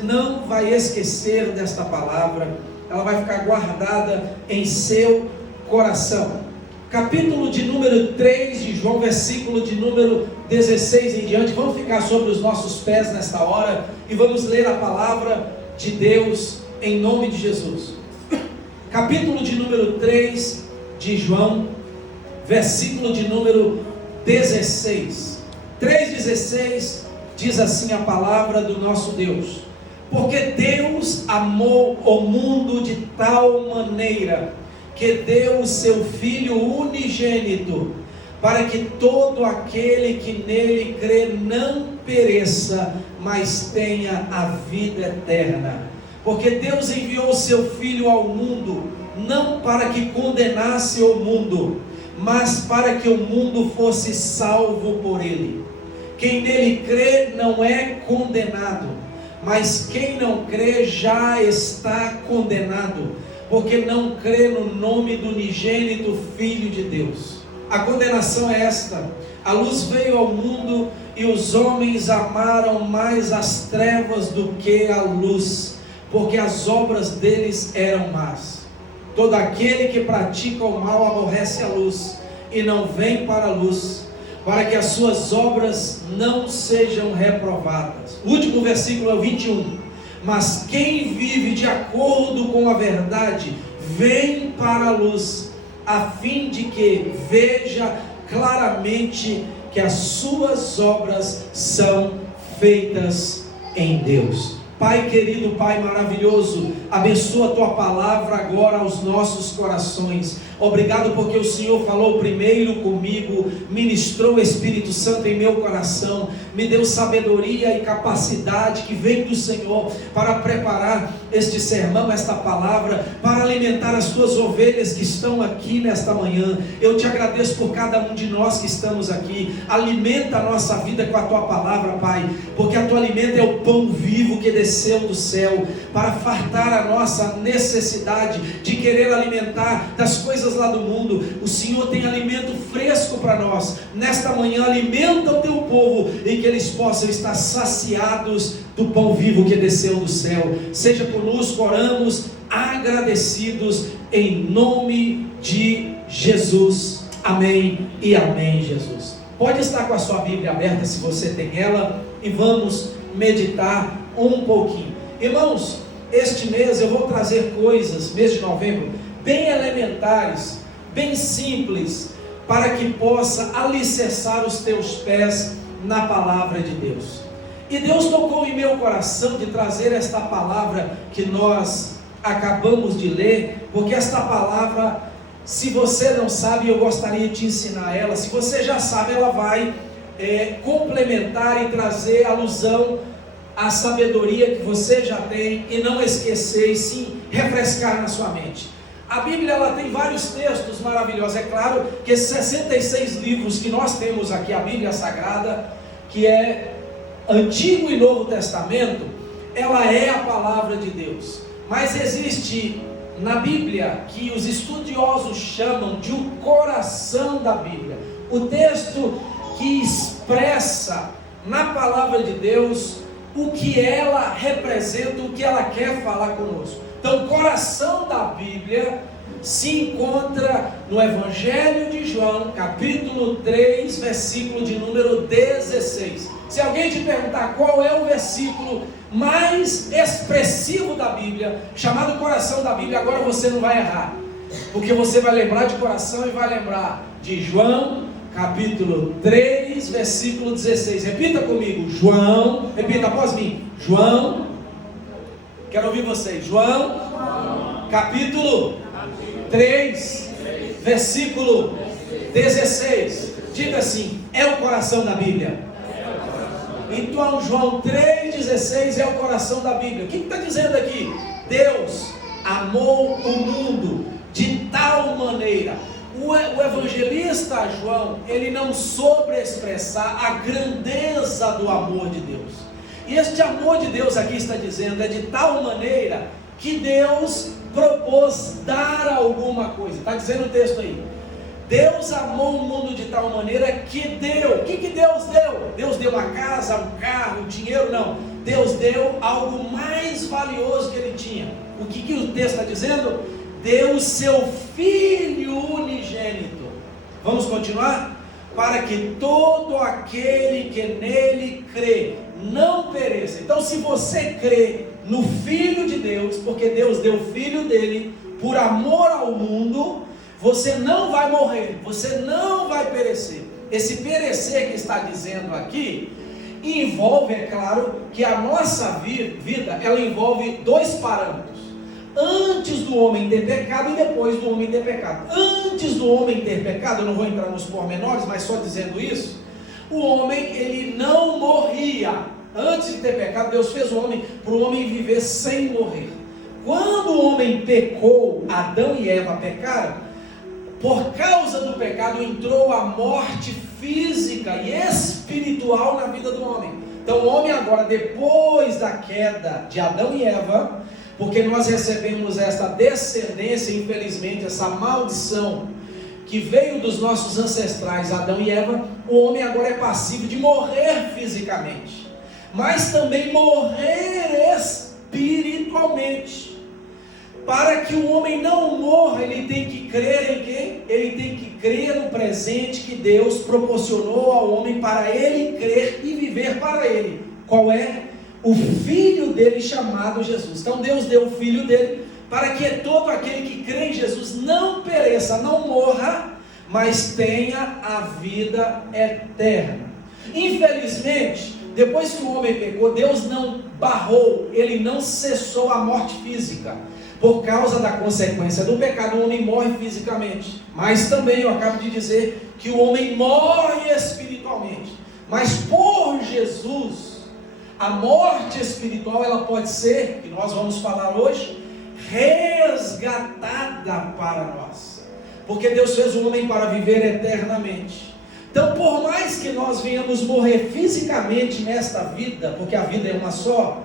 não vai esquecer desta palavra, ela vai ficar guardada em seu coração. Capítulo de número 3 de João, versículo de número 16 em diante. Vamos ficar sobre os nossos pés nesta hora e vamos ler a palavra de Deus em nome de Jesus. Capítulo de número 3 de João, versículo de número 16. 3,16 diz assim a palavra do nosso Deus: porque Deus amou o mundo de tal maneira que deu o seu Filho unigênito, para que todo aquele que nele crê não pereça, mas tenha a vida eterna. Porque Deus enviou o seu Filho ao mundo, não para que condenasse o mundo, mas para que o mundo fosse salvo por ele. Quem nele crê não é condenado, mas quem não crê já está condenado, porque não crê no nome do unigênito Filho de Deus. A condenação é esta: a luz veio ao mundo e os homens amaram mais as trevas do que a luz, porque as obras deles eram más. Todo aquele que pratica o mal aborrece a luz e não vem para a luz, para que as suas obras não sejam reprovadas. O último versículo é o 21. Mas quem vive de acordo com a verdade, vem para a luz, a fim de que veja claramente que as suas obras são feitas em Deus. Pai querido, Pai maravilhoso, abençoa a Tua palavra agora aos nossos corações. Obrigado porque o Senhor falou primeiro comigo, ministrou o Espírito Santo em meu coração, me deu sabedoria e capacidade que vem do Senhor para preparar este sermão, esta palavra, para alimentar as Tuas ovelhas que estão aqui nesta manhã. Eu te agradeço por cada um de nós que estamos aqui. Alimenta a nossa vida com a Tua palavra, Pai, porque a Tua alimento é o pão vivo que desceu do céu para fartar a nossa necessidade de querer alimentar das coisas lá do mundo. O Senhor tem alimento fresco para nós. Nesta manhã, alimenta o Teu povo e que eles possam estar saciados do pão vivo que desceu do céu. Seja conosco, oramos agradecidos em nome de Jesus. Amém e amém, Jesus. Pode estar com a sua Bíblia aberta se você tem ela e vamos meditar um pouquinho. Irmãos, este mês eu vou trazer coisas, mês de novembro, bem elementares, bem simples, para que possa alicerçar os teus pés na palavra de Deus. E Deus tocou em meu coração de trazer esta palavra que nós acabamos de ler, porque esta palavra, se você não sabe, eu gostaria de te ensinar ela. Se você já sabe, ela vai complementar e trazer alusão à sabedoria que você já tem e não esquecer, e sim refrescar na sua mente. A Bíblia, ela tem vários textos maravilhosos. É claro que esses 66 livros que nós temos aqui, a Bíblia Sagrada, que é Antigo e Novo Testamento, ela é a palavra de Deus. Mas existe na Bíblia, que os estudiosos chamam de o coração da Bíblia, o texto que expressa na palavra de Deus o que ela representa, o que ela quer falar conosco. Então, o coração da Bíblia se encontra no Evangelho de João, capítulo 3, versículo de número 16. Se alguém te perguntar qual é o versículo mais expressivo da Bíblia, chamado coração da Bíblia, agora você não vai errar, porque você vai lembrar de coração e vai lembrar de João, capítulo 3, versículo 16. Repita comigo, João, repita após mim, João, quero ouvir vocês, João, capítulo 3, versículo 16. Diga assim: é o coração da Bíblia. Então João 3,16 é o coração da Bíblia. O que está dizendo aqui? Deus amou o mundo de tal maneira. O evangelista João, ele não soube expressar a grandeza do amor de Deus. E este amor de Deus aqui está dizendo, é de tal maneira que Deus propôs dar alguma coisa. Está dizendo o texto aí. Deus amou o mundo de tal maneira que deu. O que Deus deu? Deus deu uma casa, um carro, dinheiro? Não. Deus deu algo mais valioso que ele tinha. O que o texto está dizendo? Deu o seu Filho unigênito. Vamos continuar? Para que todo aquele que nele crê não pereça. Então, se você crê no Filho de Deus, porque Deus deu o Filho dele por amor ao mundo, você não vai morrer, você não vai perecer. Esse perecer que está dizendo aqui envolve, é claro, que a nossa vida, ela envolve dois parâmetros: antes do homem ter pecado e depois do homem ter pecado. Antes do homem ter pecado, eu não vou entrar nos pormenores, mas só dizendo isso, o homem, ele não morria. Antes de ter pecado, Deus fez o homem para o homem viver sem morrer. Quando o homem pecou, Adão e Eva pecaram, por causa do pecado entrou a morte física e espiritual na vida do homem. Então o homem agora, depois da queda de Adão e Eva, porque nós recebemos essa descendência, infelizmente, essa maldição que veio dos nossos ancestrais Adão e Eva, o homem agora é passível de morrer fisicamente, mas também morrer espiritualmente. Para que o homem não morra, ele tem que crer em quem? Ele tem que crer no presente que Deus proporcionou ao homem para ele crer e viver para ele. Qual é? O Filho dele, chamado Jesus. Então Deus deu o Filho dele para que todo aquele que crê em Jesus não pereça, não morra, mas tenha a vida eterna. Infelizmente, depois que o homem pecou, Deus não barrou, ele não cessou a morte física. Por causa da consequência do pecado, o homem morre fisicamente. Mas também eu acabo de dizer que o homem morre espiritualmente. Mas por Jesus, a morte espiritual, ela pode ser, que nós vamos falar hoje, resgatada para nós. Porque Deus fez o homem para viver eternamente. Então, por mais que nós venhamos morrer fisicamente nesta vida, porque a vida é uma só,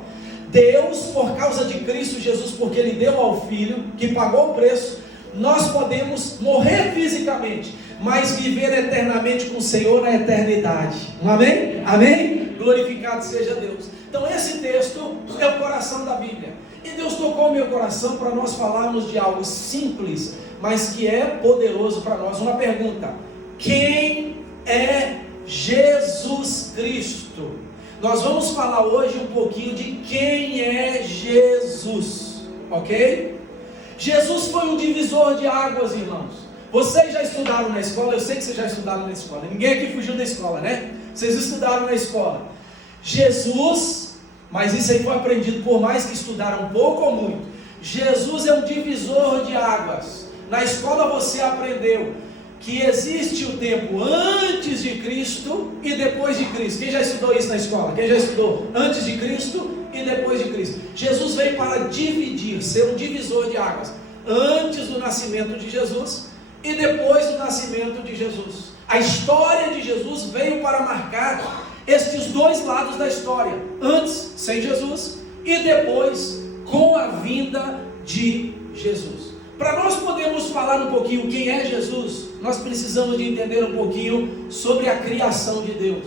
Deus, por causa de Cristo Jesus, porque Ele deu ao Filho, que pagou o preço, nós podemos morrer fisicamente, mas viver eternamente com o Senhor na eternidade. Amém? Amém? Glorificado seja Deus. Então esse texto é o coração da Bíblia. E Deus tocou o meu coração para nós falarmos de algo simples, mas que é poderoso para nós. Uma pergunta: quem é Jesus Cristo? Nós vamos falar hoje um pouquinho de quem é Jesus, ok? Jesus foi um divisor de águas, irmãos. Vocês já estudaram na escola, eu sei que vocês já estudaram na escola, ninguém aqui fugiu da escola, né? Vocês estudaram na escola. Jesus, mas isso aí foi aprendido por mais que estudaram pouco ou muito. Jesus é um divisor de águas. Na escola você aprendeu que existe o tempo antes de Cristo e depois de Cristo. Quem já estudou isso na escola? Quem já estudou? Antes de Cristo e depois de Cristo. Jesus veio para dividir, ser um divisor de águas. Antes do nascimento de Jesus e depois do nascimento de Jesus. A história de Jesus veio para marcar estes dois lados da história. Antes, sem Jesus, e depois, com a vinda de Jesus. Para nós podermos falar um pouquinho quem é Jesus, nós precisamos de entender um pouquinho sobre a criação de Deus.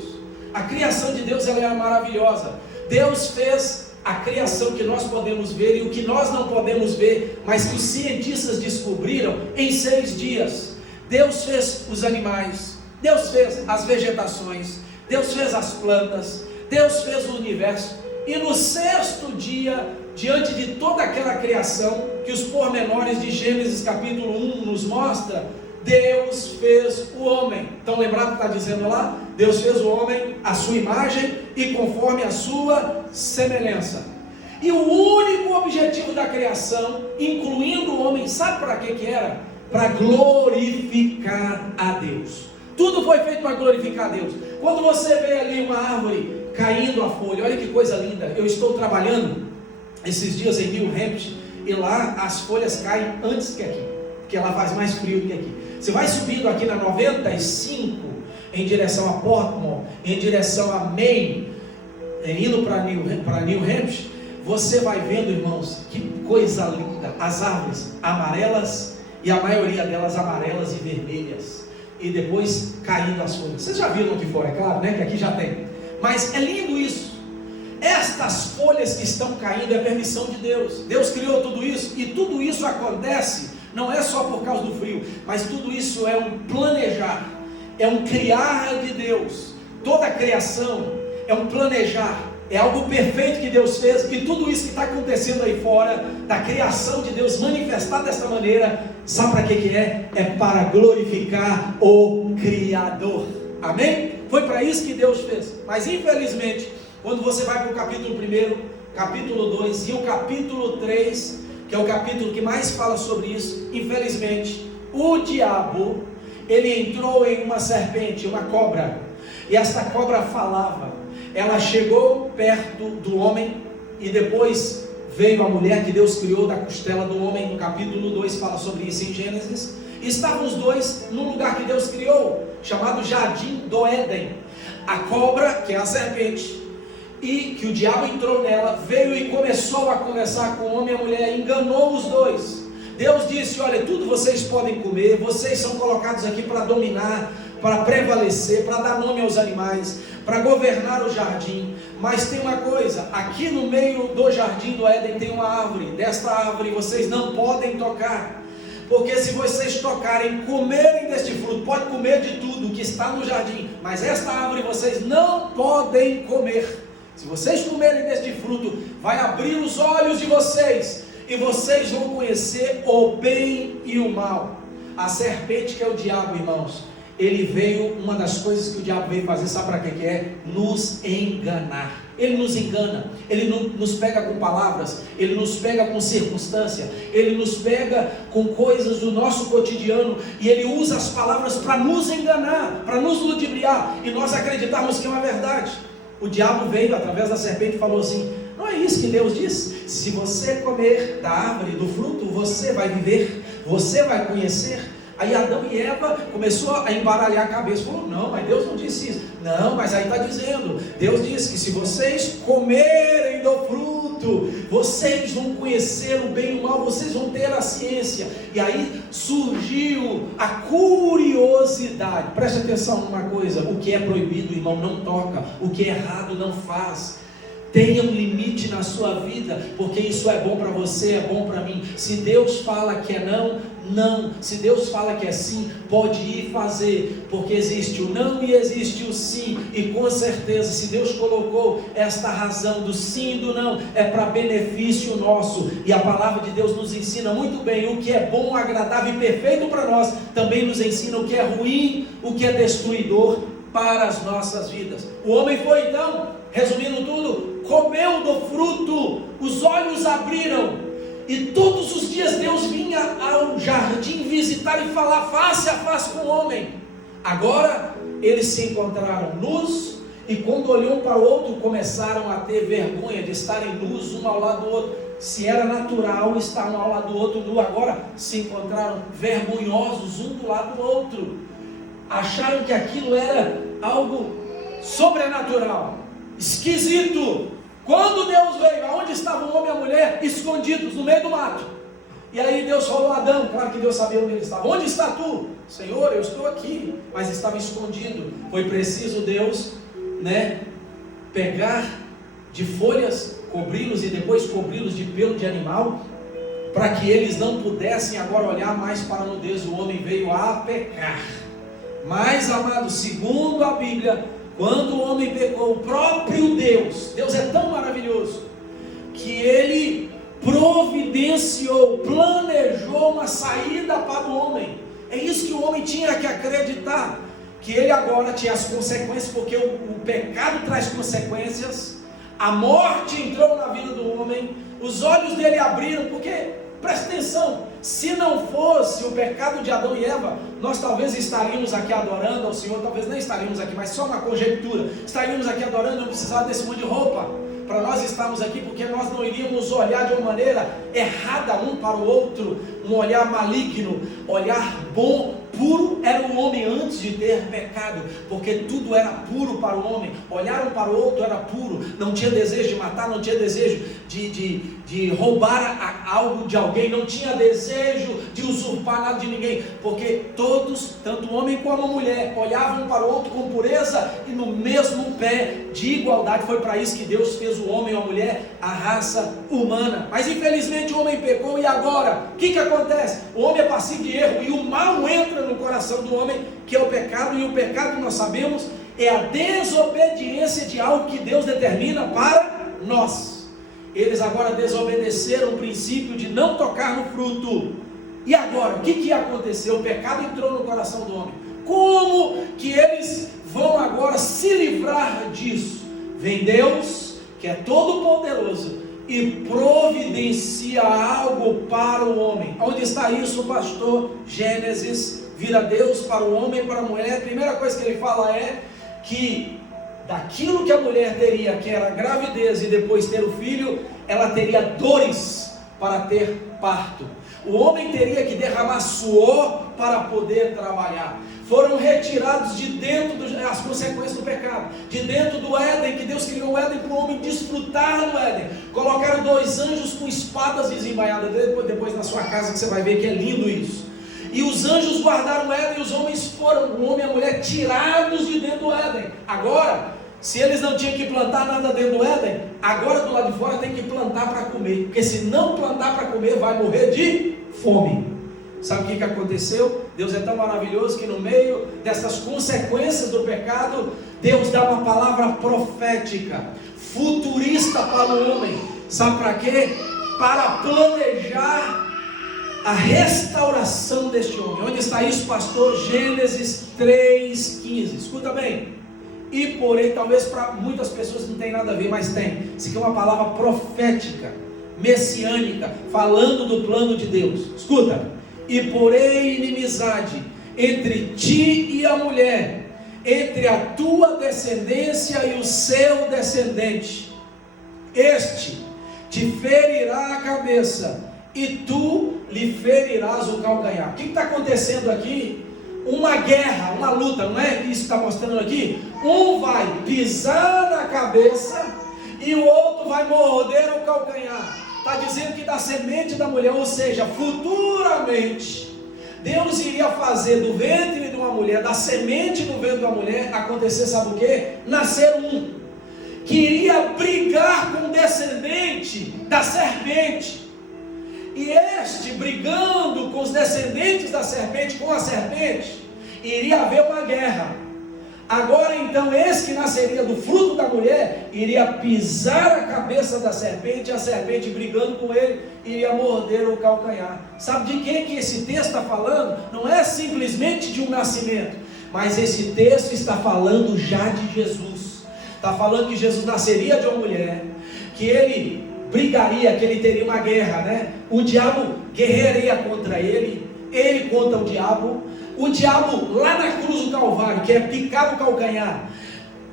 A criação de Deus, ela é maravilhosa. Deus fez a criação que nós podemos ver e o que nós não podemos ver, mas que os cientistas descobriram em 6 dias. Deus fez os animais, Deus fez as vegetações, Deus fez as plantas, Deus fez o universo. E no 6º dia, diante de toda aquela criação, que os pormenores de Gênesis capítulo 1 nos mostra, Deus fez o homem. Então lembrado que está dizendo lá? Deus fez o homem à sua imagem e conforme a sua semelhança. E o único objetivo da criação, incluindo o homem, sabe para que era? Para glorificar a Deus. Tudo foi feito para glorificar a Deus. Quando você vê ali uma árvore caindo a folha, olha que coisa linda. Eu estou trabalhando esses dias em New Hampshire e lá as folhas caem antes que aqui, porque lá faz mais frio do que aqui. Você vai subindo aqui na 95 em direção a Portmore, em direção a Maine, indo para New Hampshire, você vai vendo, irmãos, que coisa linda. As árvores amarelas, e a maioria delas amarelas e vermelhas, e depois caindo as folhas. Vocês já viram aqui fora, é claro, né? Que aqui já tem. Mas é lindo isso. estas folhas que estão caindo é permissão de Deus. Deus criou tudo isso, e tudo isso acontece, não é só por causa do frio, mas tudo isso é um planejar, é um criar de Deus. Toda a criação é um planejar, é algo perfeito que Deus fez, e tudo isso que está acontecendo aí fora, da criação de Deus manifestada dessa maneira, sabe para que é? É para glorificar o Criador, amém? Foi para isso que Deus fez. Mas infelizmente, quando você vai para o capítulo 1, capítulo 2 e o capítulo 3, que é o capítulo que mais fala sobre isso, infelizmente, o diabo, ele entrou em uma serpente, uma cobra, e esta cobra falava. Ela chegou perto do homem, e depois veio a mulher que Deus criou da costela do homem. No capítulo 2 fala sobre isso em Gênesis. E estavam os dois num lugar que Deus criou, chamado Jardim do Éden. A cobra, que é a serpente, e que o diabo entrou nela, veio e começou a conversar com o homem e a mulher, enganou os dois. Deus disse: olha, tudo vocês podem comer, vocês são colocados aqui para dominar, para prevalecer, para dar nome aos animais, para governar o jardim. Mas tem uma coisa, aqui no meio do jardim do Éden tem uma árvore. Desta árvore vocês não podem tocar, porque se vocês tocarem, comerem deste fruto, pode comer de tudo que está no jardim, mas esta árvore vocês não podem comer. Se vocês comerem deste fruto, vai abrir os olhos de vocês, e vocês vão conhecer o bem e o mal. A serpente, que é o diabo, irmãos, ele veio, uma das coisas que o diabo veio fazer, sabe para que é? Nos enganar. Ele nos engana, ele nos pega com palavras, ele nos pega com circunstância, ele nos pega com coisas do nosso cotidiano, e ele usa as palavras para nos enganar, para nos ludibriar, e nós acreditarmos que é uma verdade. O diabo veio através da serpente e falou assim: não é isso que Deus diz? Se você comer da árvore, do fruto, você vai viver, você vai conhecer. Aí Adão e Eva começou a embaralhar a cabeça, falou: não, mas Deus não disse isso. Não, mas aí está dizendo, Deus disse que se vocês comerem do fruto, vocês vão conhecer o bem e o mal, vocês vão ter a ciência. E aí surgiu a curiosidade. Preste atenção numa coisa: o que é proibido, irmão, não toca, o que é errado não faz. Tenha um limite na sua vida, porque isso é bom para você, é bom para mim. Se Deus fala que é não, não. Se Deus fala que é sim, pode ir fazer, porque existe o não e existe o sim. E com certeza, se Deus colocou esta razão do sim e do não, é para benefício nosso. E a palavra de Deus nos ensina muito bem o que é bom, agradável e perfeito para nós. Também nos ensina o que é ruim, o que é destruidor para as nossas vidas. O homem foi então, resumindo tudo, comeu do fruto, os olhos abriram, e todos os dias Deus vinha ao jardim visitar e falar face a face com o homem. Agora eles se encontraram nus, e quando olhou um para o outro, começaram a ter vergonha de estarem nus um ao lado do outro. Se era natural estar um ao lado do outro nu, agora se encontraram vergonhosos um do lado do outro. Acharam que aquilo era algo sobrenatural, esquisito. Quando Deus veio, aonde estavam o homem e a mulher? Escondidos no meio do mato. E aí Deus falou a Adão, claro que Deus sabia onde ele estava. Onde está tu? Senhor, eu estou aqui. Mas estava escondido. Foi preciso Deus, pegar de folhas, cobri-los, e depois cobri-los de pelo de animal, para que eles não pudessem agora olhar mais para a nudez. O homem veio a pecar. Mas, amado, segundo a Bíblia, quando o homem pecou, o próprio Deus é tão maravilhoso, que Ele providenciou, planejou uma saída para o homem. É isso que o homem tinha que acreditar, que ele agora tinha as consequências, porque o pecado traz consequências. A morte entrou na vida do homem, os olhos dele abriram, porque, presta atenção, se não fosse o pecado de Adão e Eva, nós talvez estaríamos aqui adorando ao Senhor, talvez nem estaríamos aqui, mas só uma conjectura, estaríamos aqui adorando, não precisava desse monte de roupa, para nós estarmos aqui, porque nós não iríamos olhar de uma maneira errada um para o outro, um olhar maligno. Olhar bom, puro era o homem antes de ter pecado, porque tudo era puro para o homem. Olhar um para o outro era puro, não tinha desejo de matar, não tinha desejo de roubar algo de alguém, não tinha desejo de usurpar nada de ninguém, porque todos, tanto o homem como a mulher, olhavam um para o outro com pureza e no mesmo pé de igualdade. Foi para isso que Deus fez o homem e a mulher, a raça humana. Mas infelizmente o homem pecou, e agora, o que acontece? O homem é passivo de erro, e o mal entra no coração do homem, que é o pecado, e o pecado, nós sabemos, é a desobediência de algo que Deus determina para nós. Eles agora desobedeceram o princípio de não tocar no fruto. E agora, o que aconteceu? O pecado entrou no coração do homem. Como que eles vão agora se livrar disso? Vem Deus, que é todo poderoso, e providencia algo para o homem. Onde está isso, pastor? Gênesis. Vira Deus para o homem e para a mulher. A primeira coisa que ele fala é que daquilo que a mulher teria, que era gravidez e depois ter o filho, ela teria dores para ter parto. O homem teria que derramar suor para poder trabalhar. Foram retirados de dentro as consequências do pecado, de dentro do Éden, que Deus criou o Éden para o homem desfrutar no Éden. Colocaram 2 anjos com espadas desembainhadas. Depois na sua casa que você vai ver que é lindo isso. E os anjos guardaram o Éden, e os homens foram, o homem e a mulher, tirados de dentro do Éden. Agora, se eles não tinham que plantar nada dentro do Éden, agora do lado de fora tem que plantar para comer, porque se não plantar para comer, vai morrer de fome. Sabe o que aconteceu? Deus é tão maravilhoso que no meio dessas consequências do pecado, Deus dá uma palavra profética, futurista para o homem. Sabe para quê? Para planejar a restauração deste homem. Onde está isso, pastor? Gênesis 3:15. Escuta bem. E porém, talvez para muitas pessoas não tem nada a ver, mas tem. Isso aqui é uma palavra profética, messiânica, falando do plano de Deus. Escuta. E porém inimizade entre ti e a mulher, entre a tua descendência e o seu descendente. Este te ferirá a cabeça, e tu lhe ferirás o calcanhar. O que está acontecendo aqui? Uma guerra, uma luta, não é isso que está mostrando aqui? Um vai pisar na cabeça e o outro vai morder o calcanhar. Está dizendo que da semente da mulher, ou seja, futuramente Deus iria fazer do ventre de uma mulher, da semente do ventre de uma mulher, acontecer, sabe o que? Nascer um que iria brigar com o descendente da serpente. E este, brigando com os descendentes da serpente, com a serpente, iria haver uma guerra. Agora então, esse que nasceria do fruto da mulher, iria pisar a cabeça da serpente, e a serpente, brigando com ele, iria morder o calcanhar. Sabe de quem que esse texto está falando? Não é simplesmente de um nascimento, mas esse texto está falando já de Jesus. Está falando que Jesus nasceria de uma mulher, que ele brigaria, que ele teria uma guerra, né? O diabo guerrearia contra ele, ele contra o diabo lá na cruz do Calvário, que é picar o calcanhar,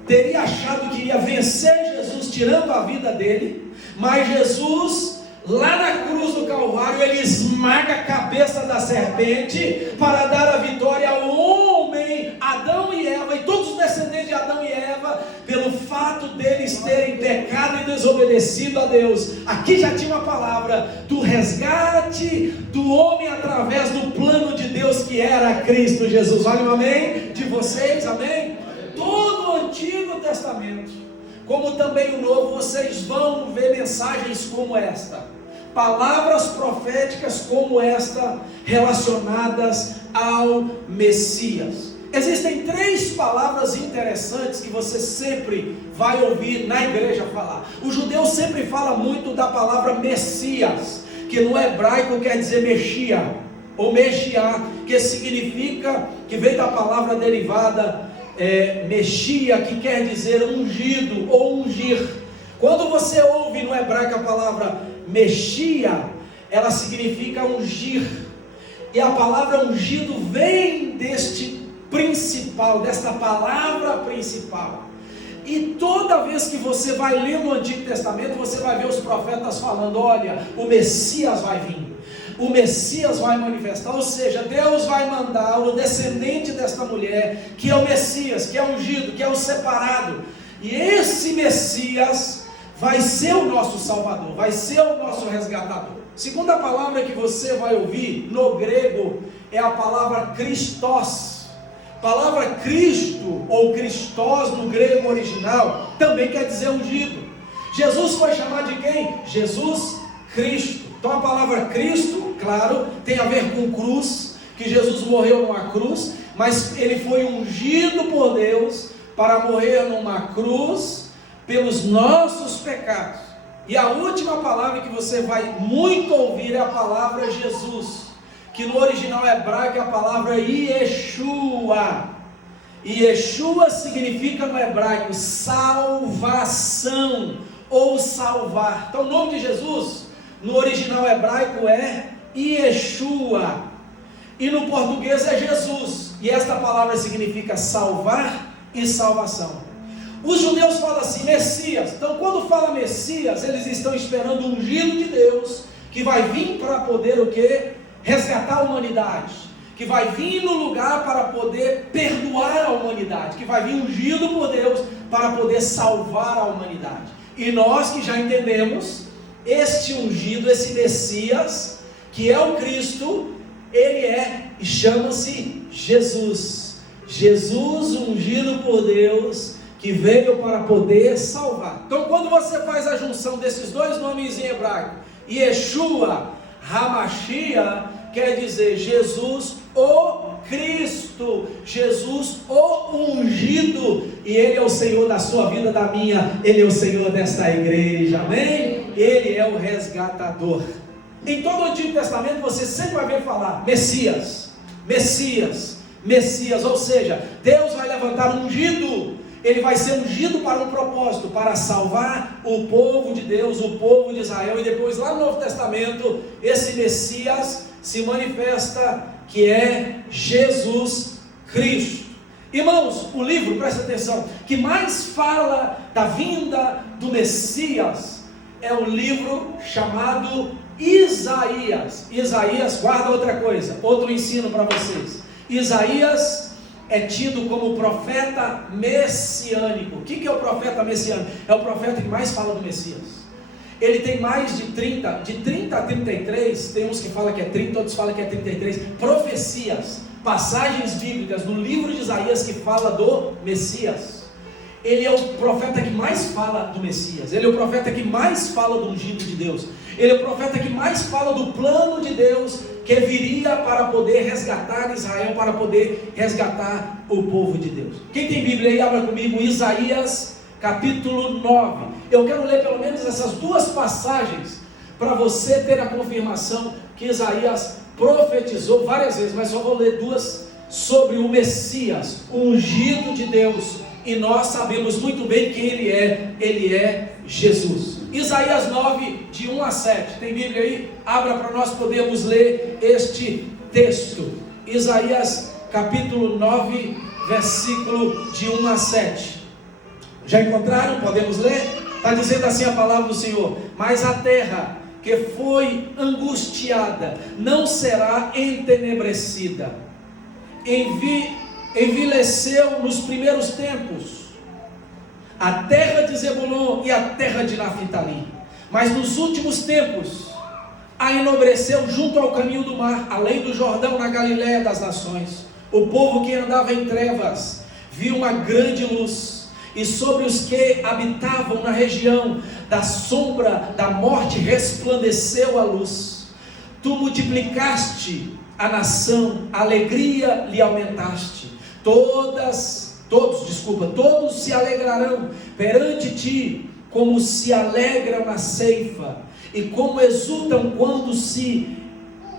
teria achado que iria vencer Jesus, tirando a vida dele, mas Jesus, lá na cruz do Calvário, ele esmaga a cabeça da serpente, para dar a vitória ao homem, Adão e Eva, e todos os descendentes de Adão e Eva, pelo fato deles terem pecado e desobedecido a Deus. Aqui já tinha uma palavra do resgate do homem através do plano de Deus, que era Cristo Jesus. Olha um amém de vocês, amém? Todo o Antigo Testamento, como também o Novo, vocês vão ver mensagens como esta, palavras proféticas como esta, relacionadas ao Messias. Existem 3 palavras interessantes que você sempre vai ouvir na igreja falar. O judeu sempre fala muito da palavra Messias, que no hebraico quer dizer Mexia, ou Mexiá, que significa, que vem da palavra derivada Mexia, que quer dizer ungido ou ungir. Quando você ouve no hebraico a palavra Mexia, ela significa ungir, e a palavra ungido vem deste principal, desta palavra principal. E toda vez que você vai ler no Antigo Testamento, você vai ver os profetas falando: olha, o Messias vai vir, o Messias vai manifestar, ou seja, Deus vai mandar o descendente desta mulher, que é o Messias, que é ungido, que é o separado, e esse Messias vai ser o nosso Salvador, vai ser o nosso resgatador. Segunda palavra que você vai ouvir no grego é a palavra Christos. A palavra Cristo ou Christos no grego original também quer dizer ungido. Jesus foi chamado de quem? Jesus Cristo. Então a palavra Cristo, claro, tem a ver com cruz, que Jesus morreu numa cruz, mas ele foi ungido por Deus para morrer numa cruz pelos nossos pecados. E a última palavra que você vai muito ouvir é a palavra Jesus, que no original hebraico é a palavra Yeshua. Yeshua significa no hebraico salvação ou salvar. Então o nome de Jesus no original hebraico é Yeshua, e no português é Jesus, e esta palavra significa salvar e salvação. Os judeus falam assim, Messias. Então quando fala Messias, eles estão esperando o ungido de Deus, que vai vir para poder o quê? Resgatar a humanidade, que vai vir no lugar para poder perdoar a humanidade, que vai vir ungido por Deus para poder salvar a humanidade. E nós que já entendemos, este ungido, esse Messias, que é o Cristo, ele é e chama-se Jesus. Jesus ungido por Deus, que veio para poder salvar. Então quando você faz a junção desses dois nomes em hebraico, Yeshua, Hamashia, quer dizer Jesus o Cristo, Jesus o ungido, e Ele é o Senhor da sua vida, da minha, Ele é o Senhor desta igreja, amém? Ele é o resgatador. Em todo o Antigo Testamento você sempre vai ver falar Messias, Messias, Messias, ou seja, Deus vai levantar um ungido, ele vai ser ungido para um propósito, para salvar o povo de Deus, o povo de Israel, e depois lá no Novo Testamento, esse Messias se manifesta, que é Jesus Cristo. Irmãos, o livro, presta atenção, que mais fala da vinda do Messias, é o livro chamado Isaías. Isaías, guarda outra coisa, outro ensino para vocês. Isaías é tido como profeta messiânico. O que é o profeta messiânico? É o profeta que mais fala do Messias. Ele tem mais de 30 a 33, tem uns que falam que é 30, outros falam que é 33, profecias, passagens bíblicas no livro de Isaías que fala do Messias. Ele é o profeta que mais fala do Messias, ele é o profeta que mais fala do ungido de Deus, ele é o profeta que mais fala do plano de Deus, que viria para poder resgatar Israel, para poder resgatar o povo de Deus. Quem tem Bíblia aí, abra comigo, Isaías capítulo 9, eu quero ler pelo menos essas duas passagens, para você ter a confirmação que Isaías profetizou várias vezes, mas só vou ler duas, sobre o Messias, o ungido de Deus, e nós sabemos muito bem quem ele é Jesus. Isaías 9, de 1 a 7, tem Bíblia aí? Abra para nós podermos ler este texto, Isaías capítulo 9, versículo de 1 a 7, já encontraram? Podemos ler? Está dizendo assim a palavra do Senhor: mas a terra que foi angustiada não será entenebrecida, envileceu nos primeiros tempos a terra de Zebulon e a terra de Naftali, mas nos últimos tempos a enobreceu junto ao caminho do mar, além do Jordão, na Galiléia das nações. O povo que andava em trevas viu uma grande luz, e sobre os que habitavam na região da sombra da morte resplandeceu a luz. Tu multiplicaste a nação, a alegria lhe aumentaste. Todos se alegrarão perante ti, como se alegram na ceifa, e como exultam quando se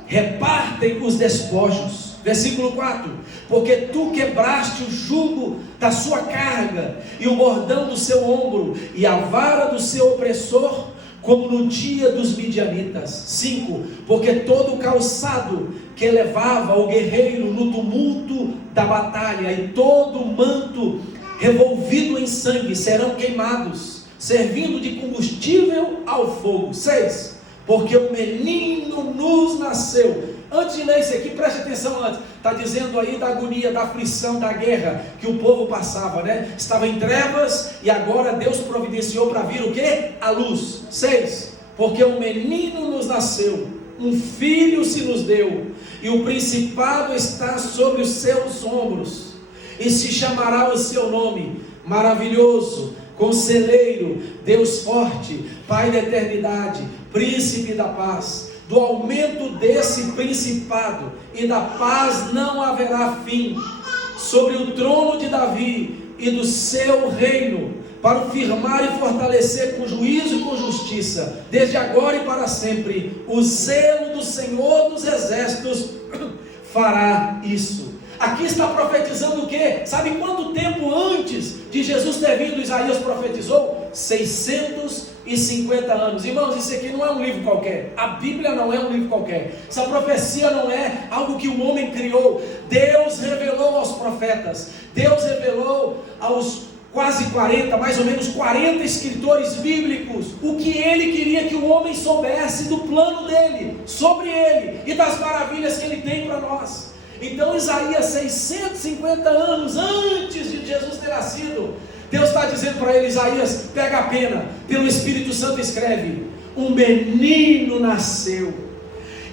repartem os despojos. Versículo 4: porque tu quebraste o jugo da sua carga, e o bordão do seu ombro, e a vara do seu opressor, como no dia dos midianitas. 5: porque todo o calçado que levava o guerreiro no tumulto da batalha, e todo o manto revolvido em sangue serão queimados, servindo de combustível ao fogo. 6: porque um menino nos nasceu, Antes de ler isso aqui, preste atenção antes. Está dizendo aí da agonia, da aflição, da guerra que o povo passava, né? Estava em trevas e agora Deus providenciou para vir o quê? A luz. 6. Porque um menino nos nasceu, um filho se nos deu, e o principado está sobre os seus ombros, e se chamará o seu nome, Maravilhoso, Conselheiro, Deus Forte, Pai da Eternidade, Príncipe da Paz. Do aumento desse principado e da paz não haverá fim, sobre o trono de Davi e do seu reino, para o firmar e fortalecer com juízo e com justiça, desde agora e para sempre. O zelo do Senhor dos Exércitos fará isso. Aqui está profetizando o quê? Sabe quanto tempo antes de Jesus ter vindo Isaías profetizou? 650 anos. Irmãos, isso aqui não é um livro qualquer. A Bíblia não é um livro qualquer. Essa profecia não é algo que o homem criou. Deus revelou aos profetas. Deus revelou aos quase 40, mais ou menos 40 escritores bíblicos, o que ele queria que o homem soubesse do plano dele, sobre ele, e das maravilhas que ele tem para nós. Então Isaías, 650 anos antes de Jesus ter nascido, Deus está dizendo para ele: Isaías, pega a pena, pelo Espírito Santo escreve: um menino nasceu,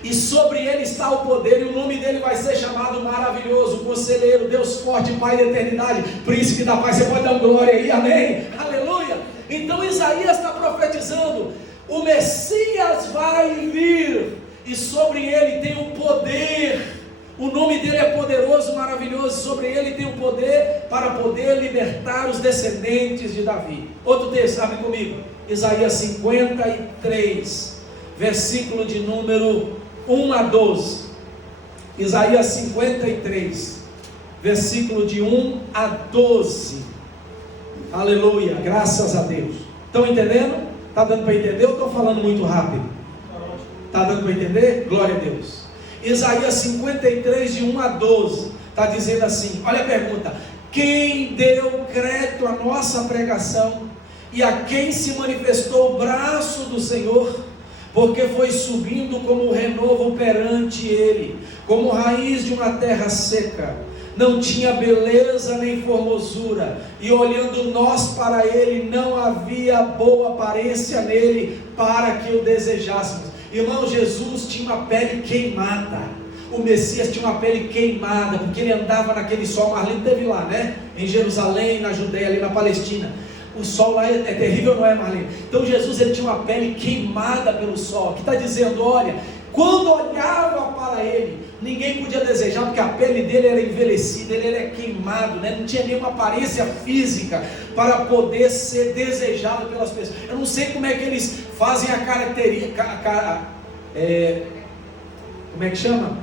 e sobre ele está o poder, e o nome dele vai ser chamado Maravilhoso, Conselheiro, Deus Forte, Pai da Eternidade, Príncipe da Paz. Você pode dar uma glória aí, amém? Aleluia! Então Isaías está profetizando: o Messias vai vir, e sobre ele tem o poder. O nome dele é poderoso, maravilhoso. Sobre ele tem o poder para poder libertar os descendentes de Davi. Outro texto, abre comigo, Isaías 53, versículo de número 1 a 12. Isaías 53, versículo de 1 a 12. Aleluia, graças a Deus. Estão entendendo? Está dando para entender ou estou falando muito rápido? Está dando para entender? Glória a Deus. Isaías 53, de 1 a 12, está dizendo assim, olha a pergunta: quem deu crédito à nossa pregação, e a quem se manifestou o braço do Senhor? Porque foi subindo como renovo perante ele, como raiz de uma terra seca, não tinha beleza nem formosura, e olhando nós para ele, não havia boa aparência nele, para que o desejássemos. Irmão, Jesus tinha uma pele queimada. O Messias tinha uma pele queimada, porque ele andava naquele sol. Marlene teve lá, né? Em Jerusalém, na Judeia, ali na Palestina. O sol lá é terrível, não é, Marlene? Então Jesus, ele tinha uma pele queimada pelo sol, que está dizendo: olha, quando olhava para ele, ninguém podia desejar, porque a pele dele era envelhecida, ele era queimado, né? Não tinha nenhuma aparência física para poder ser desejado pelas pessoas. Eu não sei como é que eles fazem a característica, como é que chama?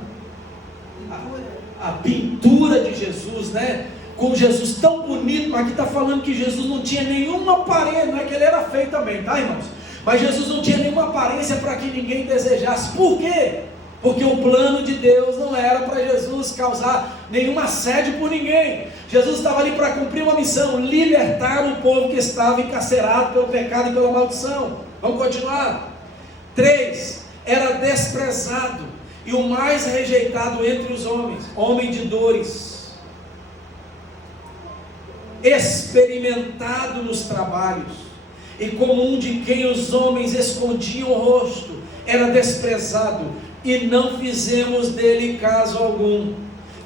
A pintura de Jesus, né? Com Jesus tão bonito, mas aqui está falando que Jesus não tinha nenhuma aparência, não é que ele era feio também, tá, irmãos? Mas Jesus não tinha nenhuma aparência para que ninguém desejasse. Por quê? Porque o plano de Deus não era para Jesus causar nenhum assédio por ninguém. Jesus estava ali para cumprir uma missão: libertar o povo que estava encarcerado pelo pecado e pela maldição. Vamos continuar. 3. Era desprezado e o mais rejeitado entre os homens, homem de dores, experimentado nos trabalhos, e como um de quem os homens escondiam o rosto, era desprezado, e não fizemos dele caso algum.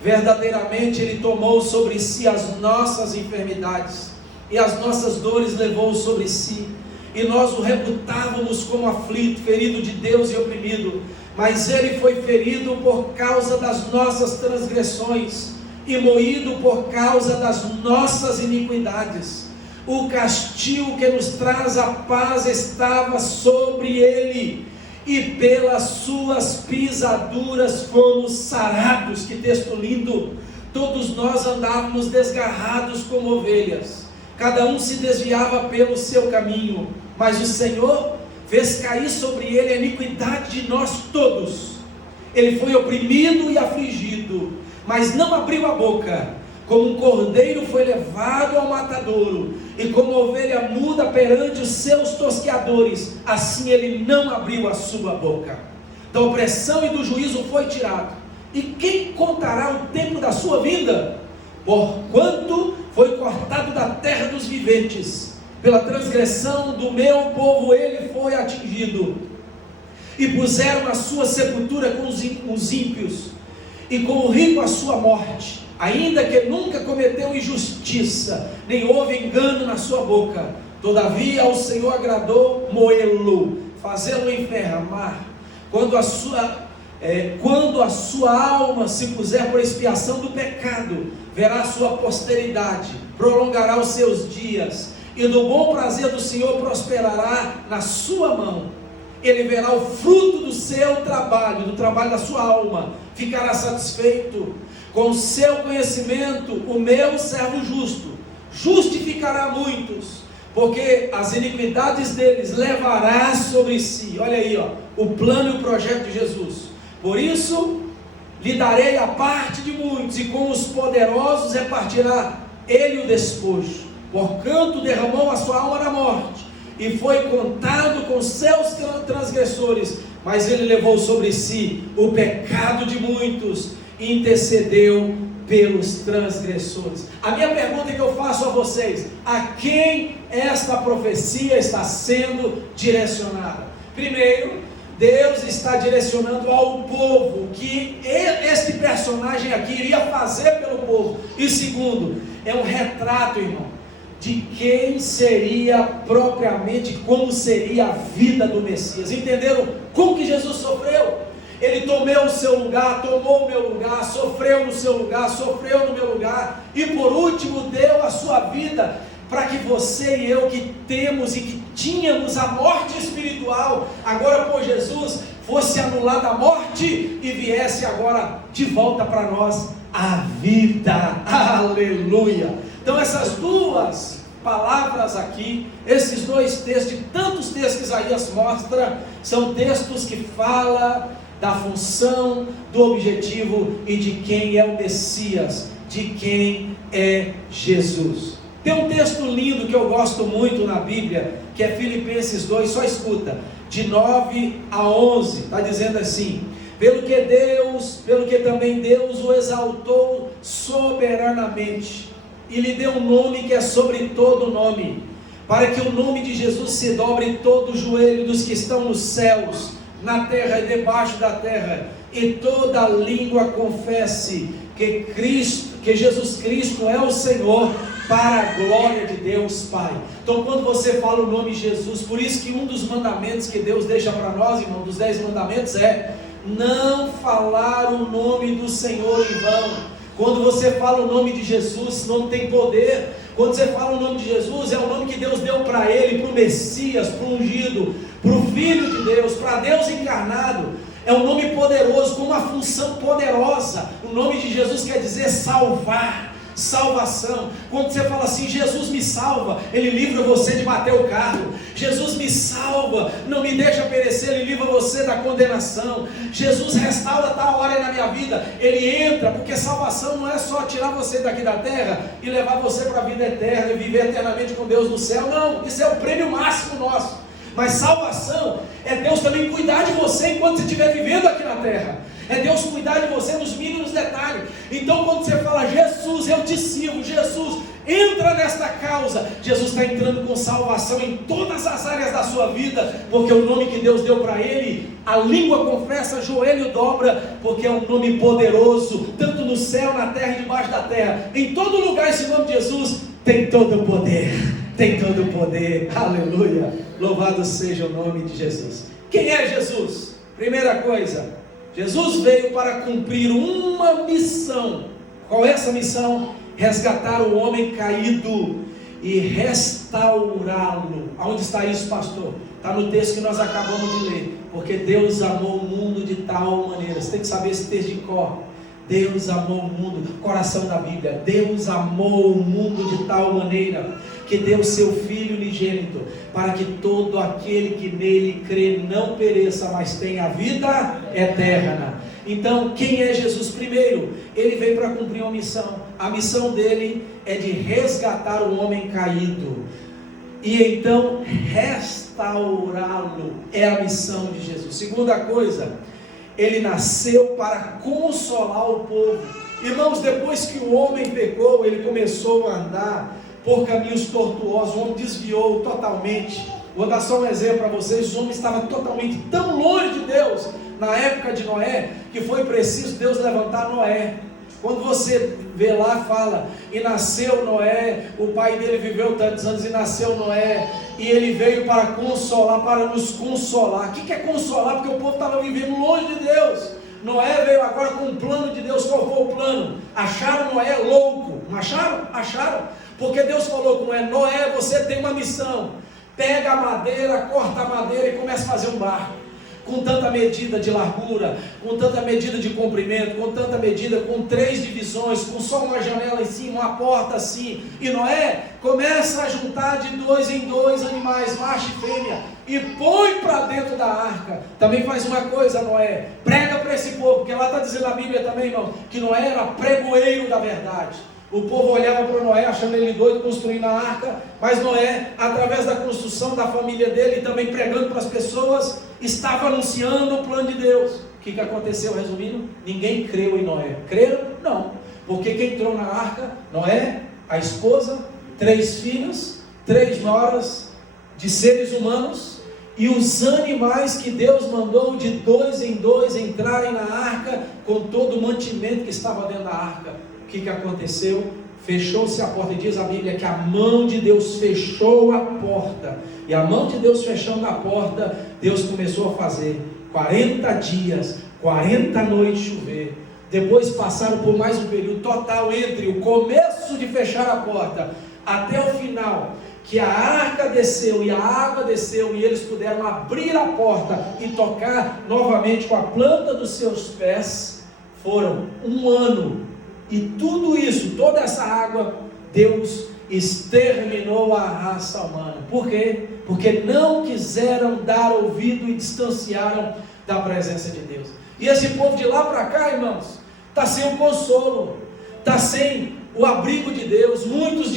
Verdadeiramente ele tomou sobre si as nossas enfermidades, e as nossas dores levou sobre si, e nós o reputávamos como aflito, ferido de Deus e oprimido. Mas ele foi ferido por causa das nossas transgressões, e moído por causa das nossas iniquidades. O castigo que nos traz a paz estava sobre ele, e pelas suas pisaduras fomos sarados. Que texto lindo! Todos nós andávamos desgarrados como ovelhas, cada um se desviava pelo seu caminho, mas o Senhor fez cair sobre ele a iniquidade de nós todos. Ele foi oprimido e afligido, mas não abriu a boca. Como um cordeiro foi levado ao matadouro, e como ovelha muda perante os seus tosqueadores, assim ele não abriu a sua boca. da opressão e do juízo foi tirado. E quem contará o tempo da sua vinda? Porquanto foi cortado da terra dos viventes, pela transgressão do meu povo ele foi atingido. E puseram na sua sepultura com os ímpios, e com o rico a sua morte, ainda que nunca cometeu injustiça, nem houve engano na sua boca. Todavia ao Senhor agradou moê-lo, fazê-lo enfermar. Quando a sua alma se puser por expiação do pecado, verá a sua posteridade, prolongará os seus dias, e do bom prazer do Senhor prosperará na sua mão. Ele verá o fruto do seu trabalho, do trabalho da sua alma, ficará satisfeito. Com o seu conhecimento, o meu servo justo justificará muitos, porque as iniquidades deles levará sobre si. Olha aí, o plano e o projeto de Jesus. Por isso, lhe darei a parte de muitos, e com os poderosos repartirá ele o despojo. Porquanto derramou a sua alma na morte, e foi contado com seus transgressores, mas ele levou sobre si o pecado de muitos, e intercedeu pelos transgressores. A minha pergunta que eu faço a vocês: a quem esta profecia está sendo direcionada? Primeiro, Deus está direcionando ao povo, que este personagem aqui iria fazer pelo povo. E segundo, é um retrato, irmão, de quem seria propriamente, como seria a vida do Messias. Entenderam como que Jesus sofreu? Ele tomou o seu lugar, tomou o meu lugar, sofreu no seu lugar, sofreu no meu lugar, e por último deu a sua vida, para que você e eu, que temos e que tínhamos a morte espiritual, agora por Jesus, fosse anulada a morte e viesse agora de volta para nós a vida. Aleluia! Então essas duas palavras aqui, esses dois textos, de tantos textos que Isaías mostra, são textos que falam da função, do objetivo e de quem é o Messias, de quem é Jesus. Tem um texto lindo que eu gosto muito na Bíblia, que é Filipenses 2, só escuta, de 9 a 11, está dizendo assim: pelo que também Deus o exaltou soberanamente, e lhe deu um nome que é sobre todo nome, para que o nome de Jesus se dobre todo o joelho dos que estão nos céus, na terra e debaixo da terra, e toda língua confesse que Jesus Cristo é o Senhor, para a glória de Deus Pai. Então quando você fala o nome Jesus, por isso que um dos mandamentos que Deus deixa para nós, irmão, dos 10 mandamentos é: não falar o nome do Senhor em vão. Quando você fala o nome de Jesus, esse nome tem poder. Quando você fala o nome de Jesus, é o nome que Deus deu para ele, para o Messias, para o ungido, para o Filho de Deus, para Deus encarnado. É um nome poderoso, com uma função poderosa. O nome de Jesus quer dizer salvar, salvação. Quando você fala assim: Jesus me salva, Ele livra você de bater o carro. Jesus me salva, não me deixa perecer, Ele livra você da condenação. Jesus restaura tal área na minha vida, Ele entra, porque salvação não é só tirar você daqui da terra e levar você para a vida eterna e viver eternamente com Deus no céu. Não, isso é o prêmio máximo nosso. Mas salvação é Deus também cuidar de você enquanto você estiver vivendo aqui na terra. É Deus cuidar de você nos mínimos detalhes. Então quando você fala: Jesus, eu te sirvo, Jesus, entra nesta causa, Jesus está entrando com salvação em todas as áreas da sua vida, porque o nome que Deus deu para ele, a língua confessa, joelho dobra, porque é um nome poderoso, tanto no céu, na terra e debaixo da terra. Em todo lugar esse nome de Jesus tem todo o poder, tem todo o poder. Aleluia, louvado seja o nome de Jesus. Quem é Jesus? Primeira coisa, Jesus veio para cumprir uma missão. Qual é essa missão? Resgatar o homem caído e restaurá-lo. Aonde está isso, pastor? Está no texto que nós acabamos de ler. Porque Deus amou o mundo de tal maneira. Você tem que saber esse texto de cor. Deus amou o mundo, coração da Bíblia. Deus amou o mundo de tal maneira que deu seu Filho unigênito, para que todo aquele que nele crê não pereça, mas tenha a vida eterna. Então, quem é Jesus? Primeiro, ele veio para cumprir uma missão. A missão dele é de resgatar o homem caído, e então restaurá-lo. É a missão de Jesus. Segunda coisa, ele nasceu para consolar o povo. Irmãos, depois que o homem pecou, ele começou a andar por caminhos tortuosos, o homem desviou totalmente. Vou dar só um exemplo para vocês. O homem estava totalmente tão longe de Deus, na época de Noé, que foi preciso Deus levantar Noé. Quando você vê lá, fala, e nasceu Noé, o pai dele viveu tantos anos, e nasceu Noé, e ele veio para consolar, para nos consolar. O que é consolar? Porque o povo estava vivendo longe de Deus. Noé veio agora com um plano de Deus. Qual foi o plano? Acharam Noé louco, não acharam? Acharam, porque Deus falou com Noé: Noé, você tem uma missão, pega a madeira, corta a madeira e começa a fazer um barco, com tanta medida de largura, com tanta medida de comprimento, com tanta medida, com 3 divisões, com só uma janela em cima, uma porta assim. E Noé começa a juntar de 2 em 2 animais, macho e fêmea, e põe para dentro da arca. Também faz uma coisa, Noé, prega para esse povo, porque lá está dizendo a Bíblia também, irmão, que Noé era pregoeiro da verdade. O povo olhava para Noé achando ele doido construindo a arca, mas Noé, através da construção da família dele, e também pregando para as pessoas, estava anunciando o plano de Deus. O que aconteceu, resumindo? Ninguém creu em Noé. Creram? Não. Porque quem entrou na arca? Noé, a esposa, 3 filhos, 3 noras de seres humanos, e os animais que Deus mandou de 2 em 2 entrarem na arca, com todo o mantimento que estava dentro da arca. O que aconteceu? Fechou-se a porta, e diz a Bíblia que a mão de Deus fechou a porta, e a mão de Deus fechando a porta, Deus começou a fazer 40 dias, 40 noites chover. Depois passaram por mais um período total entre o começo de fechar a porta até o final, que a arca desceu e a água desceu, e eles puderam abrir a porta e tocar novamente com a planta dos seus pés. Foram 1 ano. E tudo isso, toda essa água, Deus exterminou a raça humana. Por quê? Porque não quiseram dar ouvido e distanciaram da presença de Deus. E esse povo de lá para cá, irmãos, está sem o consolo, está sem o abrigo de Deus. Muitos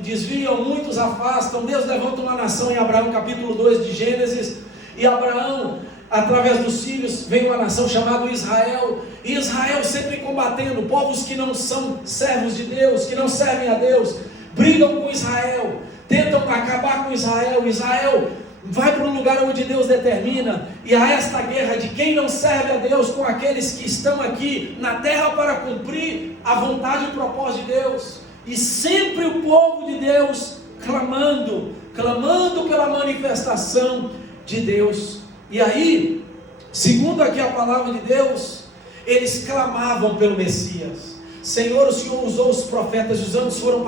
desviam, muitos afastam. Deus levanta uma nação em Abraão, capítulo 2 de Gênesis, e Abraão, através dos filhos, vem uma nação chamada Israel, e Israel sempre combatendo, povos que não são servos de Deus, que não servem a Deus, brigam com Israel, tentam acabar com Israel. Israel vai para o lugar onde Deus determina, e há esta guerra de quem não serve a Deus com aqueles que estão aqui na terra para cumprir a vontade e o propósito de Deus, e sempre o povo de Deus clamando pela manifestação de Deus. E aí, segundo aqui a palavra de Deus, eles clamavam pelo Messias. Senhor, o Senhor usou os profetas, os anos foram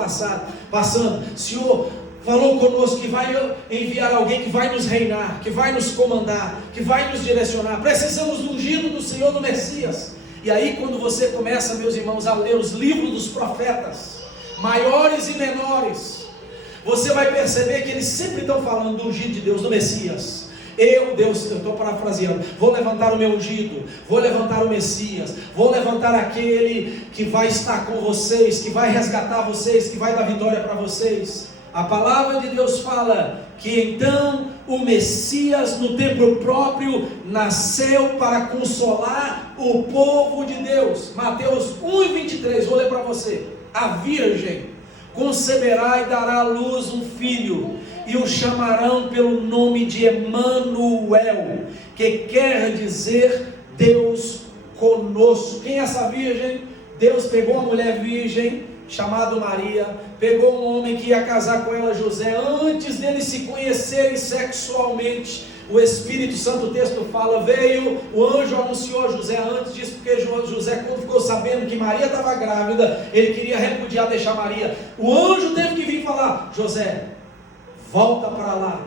passando, o Senhor falou conosco que vai enviar alguém que vai nos reinar, que vai nos comandar, que vai nos direcionar. Precisamos do ungido do Senhor, do Messias. E aí, quando você começa, meus irmãos, a ler os livros dos profetas, maiores e menores, você vai perceber que eles sempre estão falando do ungido de Deus, do Messias. Deus, eu estou parafraseando, vou levantar o meu ungido, vou levantar o Messias, vou levantar aquele que vai estar com vocês, que vai resgatar vocês, que vai dar vitória para vocês. A palavra de Deus fala que então o Messias, no tempo próprio, nasceu para consolar o povo de Deus. Mateus 1:23, vou ler para você. A virgem conceberá e dará à luz um filho, e o chamarão pelo nome de Emanuel, que quer dizer Deus conosco. Quem é essa virgem? Deus pegou uma mulher virgem, chamada Maria, pegou um homem que ia casar com ela, José, antes deles se conhecerem sexualmente. O Espírito Santo, o texto fala, veio, o anjo anunciou a José antes disso, porque José, quando ficou sabendo que Maria estava grávida, ele queria repudiar, deixar Maria. O anjo teve que vir falar, José, volta para lá,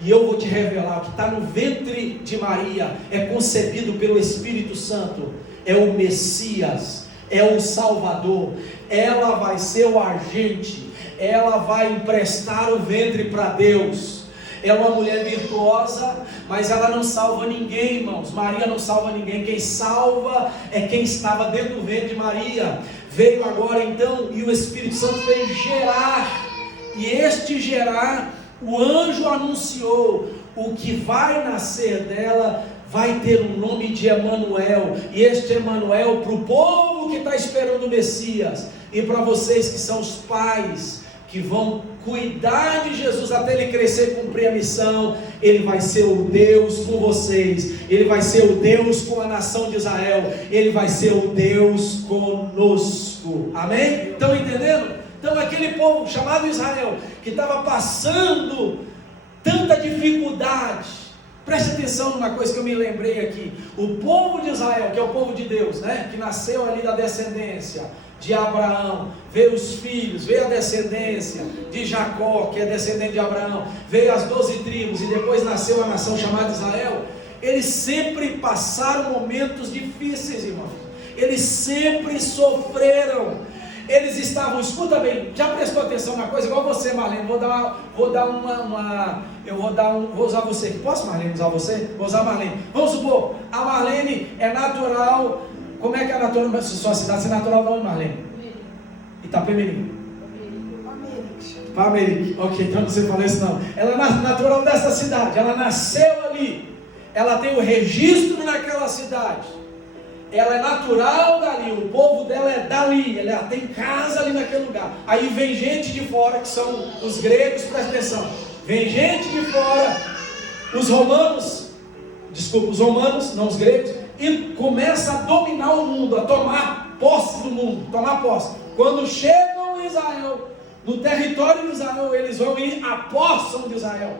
e eu vou te revelar, o que está no ventre de Maria, é concebido pelo Espírito Santo, é o Messias, é o Salvador, ela vai ser o agente, ela vai emprestar o ventre para Deus. Ela é uma mulher virtuosa, mas ela não salva ninguém, irmãos. Maria não salva ninguém. Quem salva é quem estava dentro do ventre de Maria. Veio agora então, e o Espírito Santo veio gerar. E este gerar, o anjo anunciou: o que vai nascer dela vai ter um nome de Emanuel, e este Emanuel, para o povo que está esperando o Messias, e para vocês que são os pais, que vão cuidar de Jesus até ele crescer e cumprir a missão, ele vai ser o Deus com vocês, ele vai ser o Deus com a nação de Israel, ele vai ser o Deus conosco, amém? Estão entendendo? Então aquele povo chamado Israel, que estava passando tanta dificuldade, preste atenção numa coisa que eu me lembrei aqui, o povo de Israel, que é o povo de Deus, né? Que nasceu ali da descendência de Abraão, veio os filhos, veio a descendência de Jacó, que é descendente de Abraão, veio as 12 tribos, e depois nasceu a nação chamada Israel. Eles sempre passaram momentos difíceis, irmãos, eles sempre sofreram, eles estavam, escuta bem, já prestou atenção na coisa, igual você, Marlene, vou usar você, posso, Marlene, usar você? Vou usar a Marlene, vamos supor, a Marlene é natural. Como é que é natural na sua cidade? Você é natural de onde, Marlene? Itapemirim. Pamerique. Ok, então você falou isso não. Ela é natural dessa cidade, ela nasceu ali, ela tem o registro naquela cidade, ela é natural dali, o povo dela é dali, ela tem casa ali naquele lugar. Aí vem gente de fora, que são os gregos, presta atenção, vem gente de fora, os romanos, não os gregos, e começa a dominar o mundo, a tomar posse do mundo, Quando chegam em Israel, no território de Israel, eles vão ir à posse de Israel,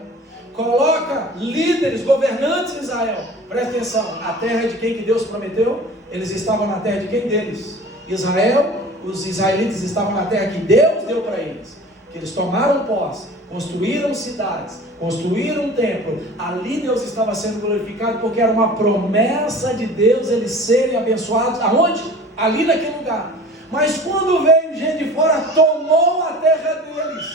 coloca líderes, governantes de Israel. Presta atenção, a terra de quem que Deus prometeu? Eles estavam na terra de quem deles? Israel. Os israelitas estavam na terra que Deus deu para eles, que eles tomaram posse, construíram cidades, construíram um templo. Ali Deus estava sendo glorificado, porque era uma promessa de Deus eles serem abençoados. Aonde? Ali naquele lugar. Mas quando veio gente de fora, tomou a terra deles.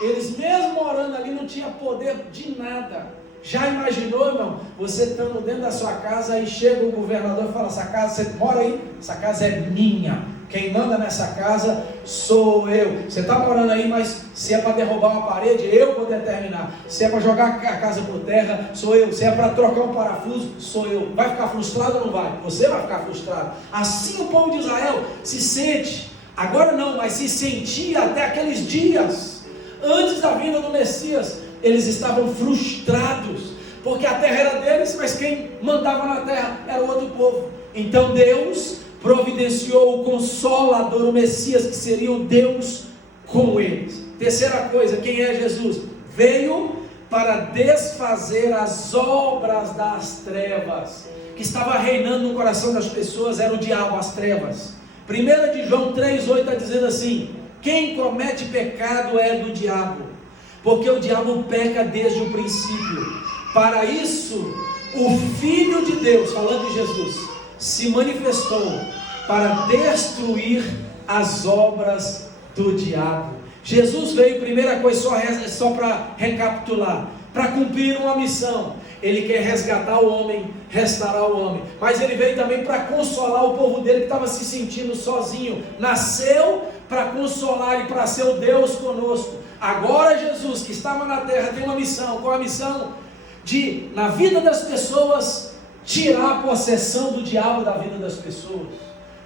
Eles mesmo morando ali não tinham poder de nada. Já imaginou, irmão? Você estando dentro da sua casa, aí chega o governador e fala: essa casa, você mora aí? Essa casa é minha. Quem manda nessa casa sou eu. Você está morando aí, mas se é para derrubar uma parede, eu vou determinar. Se é para jogar a casa por terra, sou eu. Se é para trocar um parafuso, sou eu. Vai ficar frustrado ou não vai? Você vai ficar frustrado. Assim o povo de Israel se sente. Agora não, mas se sentia até aqueles dias, antes da vinda do Messias. Eles estavam frustrados, porque a terra era deles, mas quem mandava na terra era o outro povo. Então Deus providenciou o Consolador, o Messias, que seria o Deus com eles. Terceira coisa, quem é Jesus? Veio para desfazer as obras das trevas, que estava reinando no coração das pessoas, era o diabo, as trevas. 1 de João 3,8 está dizendo assim: quem comete pecado é do diabo, porque o diabo peca desde o princípio. Para isso, o Filho de Deus, falando de Jesus, se manifestou para destruir as obras do diabo. Jesus veio, primeira coisa, só para recapitular, para cumprir uma missão. Ele quer resgatar o homem, restaurar o homem, mas ele veio também para consolar o povo dele que estava se sentindo sozinho. Nasceu para consolar e para ser o Deus conosco. Agora Jesus, que estava na terra, tem uma missão. Qual a missão? De, na vida das pessoas, tirar a possessão do diabo da vida das pessoas,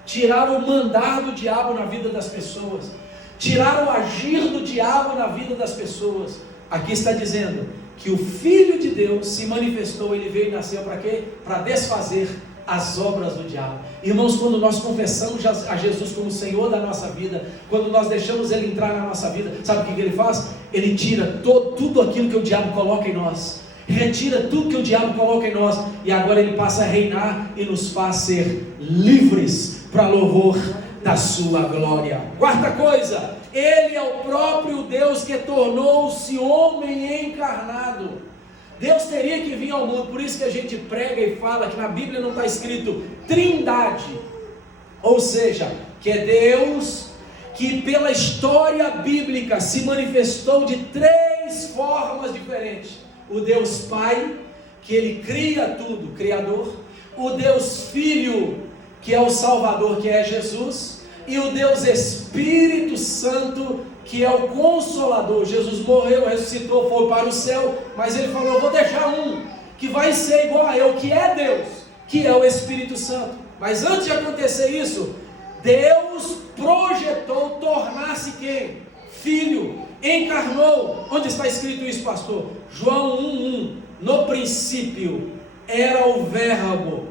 tirar o mandar do diabo na vida das pessoas, tirar o agir do diabo na vida das pessoas. Aqui está dizendo que o Filho de Deus se manifestou, ele veio e nasceu para quê? Para desfazer as obras do diabo. Irmãos, quando nós confessamos a Jesus como Senhor da nossa vida, quando nós deixamos Ele entrar na nossa vida, sabe o que Ele faz? Ele tira tudo aquilo que o diabo coloca em nós, retira tudo que o diabo coloca em nós, e agora Ele passa a reinar e nos faz ser livres para louvor da sua glória. Quarta coisa, Ele é o próprio Deus que tornou-se homem encarnado. Deus teria que vir ao mundo, por isso que a gente prega e fala que na Bíblia não está escrito Trindade, ou seja, que é Deus que pela história bíblica se manifestou de três formas diferentes: o Deus Pai, que Ele cria tudo, Criador; o Deus Filho, que é o Salvador, que é Jesus; e o Deus Espírito Santo, que é o Consolador. Jesus morreu, ressuscitou, foi para o céu, mas Ele falou: eu vou deixar um, que vai ser igual a eu, que é Deus, que é o Espírito Santo. Mas antes de acontecer isso, Deus projetou tornar-se quem? Filho, encarnou. Onde está escrito isso, pastor? João 1:1. No princípio era o verbo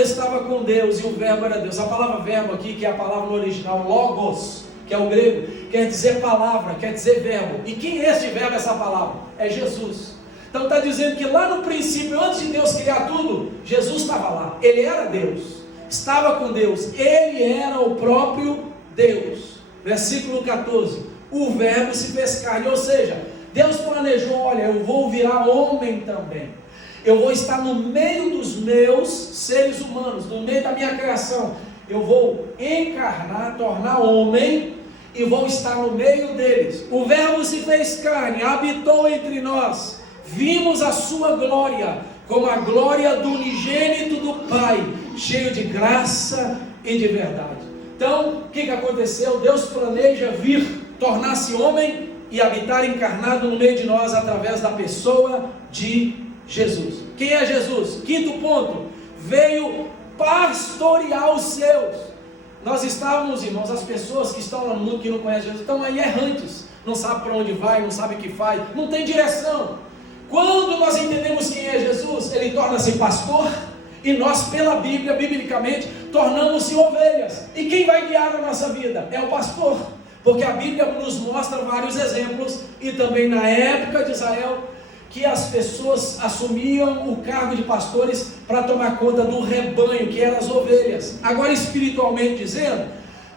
estava com Deus e o verbo era Deus. A palavra verbo aqui, que é a palavra no original, logos, que é o grego, quer dizer palavra, quer dizer verbo. E quem é este verbo, essa palavra? É Jesus. Então está dizendo que lá no princípio, antes de Deus criar tudo, Jesus estava lá. Ele era Deus, estava com Deus, ele era o próprio Deus. Versículo 14: o verbo se fez carne, ou seja, Deus planejou, olha, eu vou virar homem também. Eu vou estar no meio dos meus seres humanos, no meio da minha criação. Eu vou encarnar, tornar homem e vou estar no meio deles. O verbo se fez carne, habitou entre nós. Vimos a sua glória, como a glória do unigênito do Pai, cheio de graça e de verdade. Então, o que aconteceu? Deus planeja vir, tornar-se homem e habitar encarnado no meio de nós através da pessoa de Jesus. Quem é Jesus? Quinto ponto: veio pastorear os seus. Nós estávamos, irmãos, as pessoas que estão lá no mundo que não conhecem Jesus, estão aí errantes, não sabe para onde vai, não sabe o que faz, não tem direção. Quando nós entendemos quem é Jesus, ele torna-se pastor, e nós, pela Bíblia, biblicamente, tornamos-se ovelhas. E quem vai guiar a nossa vida? É o pastor, porque a Bíblia nos mostra vários exemplos, e também na época de Israel, que as pessoas assumiam o cargo de pastores para tomar conta do rebanho, que eram as ovelhas. Agora, espiritualmente dizendo,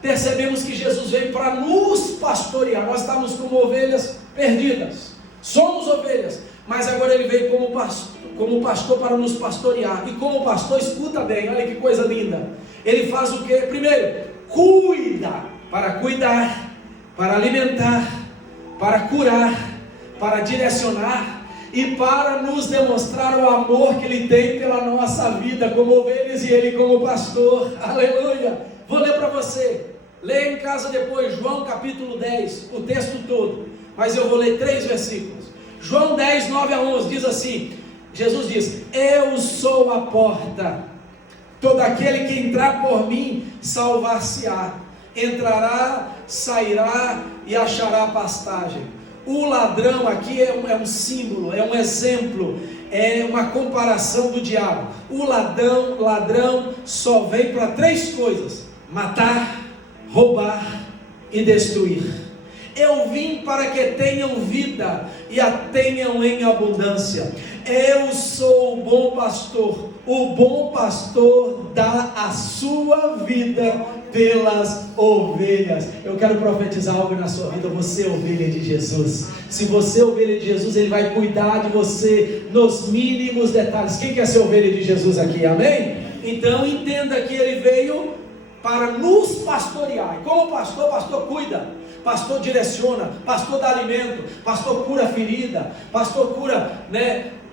percebemos que Jesus veio para nos pastorear. Nós estávamos como ovelhas perdidas, somos ovelhas, mas agora ele veio como pastor para nos pastorear. E como pastor, escuta bem, olha que coisa linda, ele faz o que? Primeiro, cuida, para cuidar, para alimentar, para curar, para direcionar e para nos demonstrar o amor que ele tem pela nossa vida como ovelhas e ele como pastor. Aleluia! Vou ler para você, leia em casa depois, João capítulo 10, o texto todo, mas eu vou ler 3 versículos. João 10, 9-11, diz assim, Jesus diz: eu sou a porta, todo aquele que entrar por mim salvar-se-á, entrará, sairá e achará pastagem. O ladrão aqui é um símbolo, é um exemplo, é uma comparação do diabo. O ladrão só vem para 3 coisas: matar, roubar e destruir. Eu vim para que tenham vida e a tenham em abundância. Eu sou o bom pastor. O bom pastor dá a sua vida pelas ovelhas. Eu quero profetizar algo na sua vida. Você é ovelha de Jesus. Se você é ovelha de Jesus, ele vai cuidar de você nos mínimos detalhes. Quem quer ser ovelha de Jesus aqui? Amém? Então entenda que ele veio para nos pastorear. E como pastor, pastor cuida, pastor direciona, pastor dá alimento, pastor cura a ferida, pastor cura,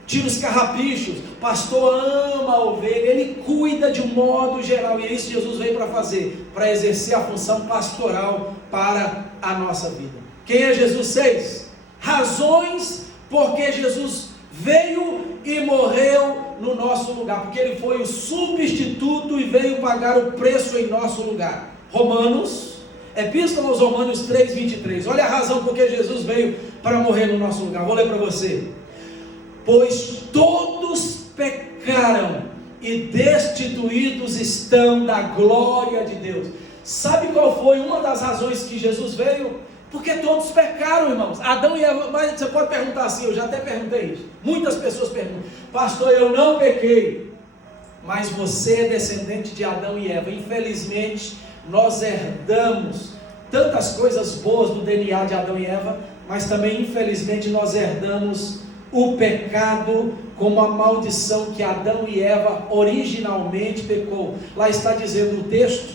tira os carrapichos, pastor ama a ovelha, ele cuida de um modo geral, e é isso que Jesus veio para fazer, para exercer a função pastoral para a nossa vida. Quem é Jesus? 6 razões porque Jesus veio e morreu no nosso lugar, porque ele foi o substituto e veio pagar o preço em nosso lugar. Epístola aos Romanos 3:23, olha a razão porque Jesus veio para morrer no nosso lugar. Vou ler para você: pois todos pecaram e destituídos estão da glória de Deus. Sabe qual foi uma das razões que Jesus veio? Porque todos pecaram, irmãos. Adão e Eva. Mas você pode perguntar assim, eu já até perguntei isso. Muitas pessoas perguntam: pastor, eu não pequei. Mas você é descendente de Adão e Eva. Infelizmente, nós herdamos tantas coisas boas do DNA de Adão e Eva, mas também, infelizmente, nós herdamos o pecado como a maldição que Adão e Eva originalmente pecou. Lá está dizendo o texto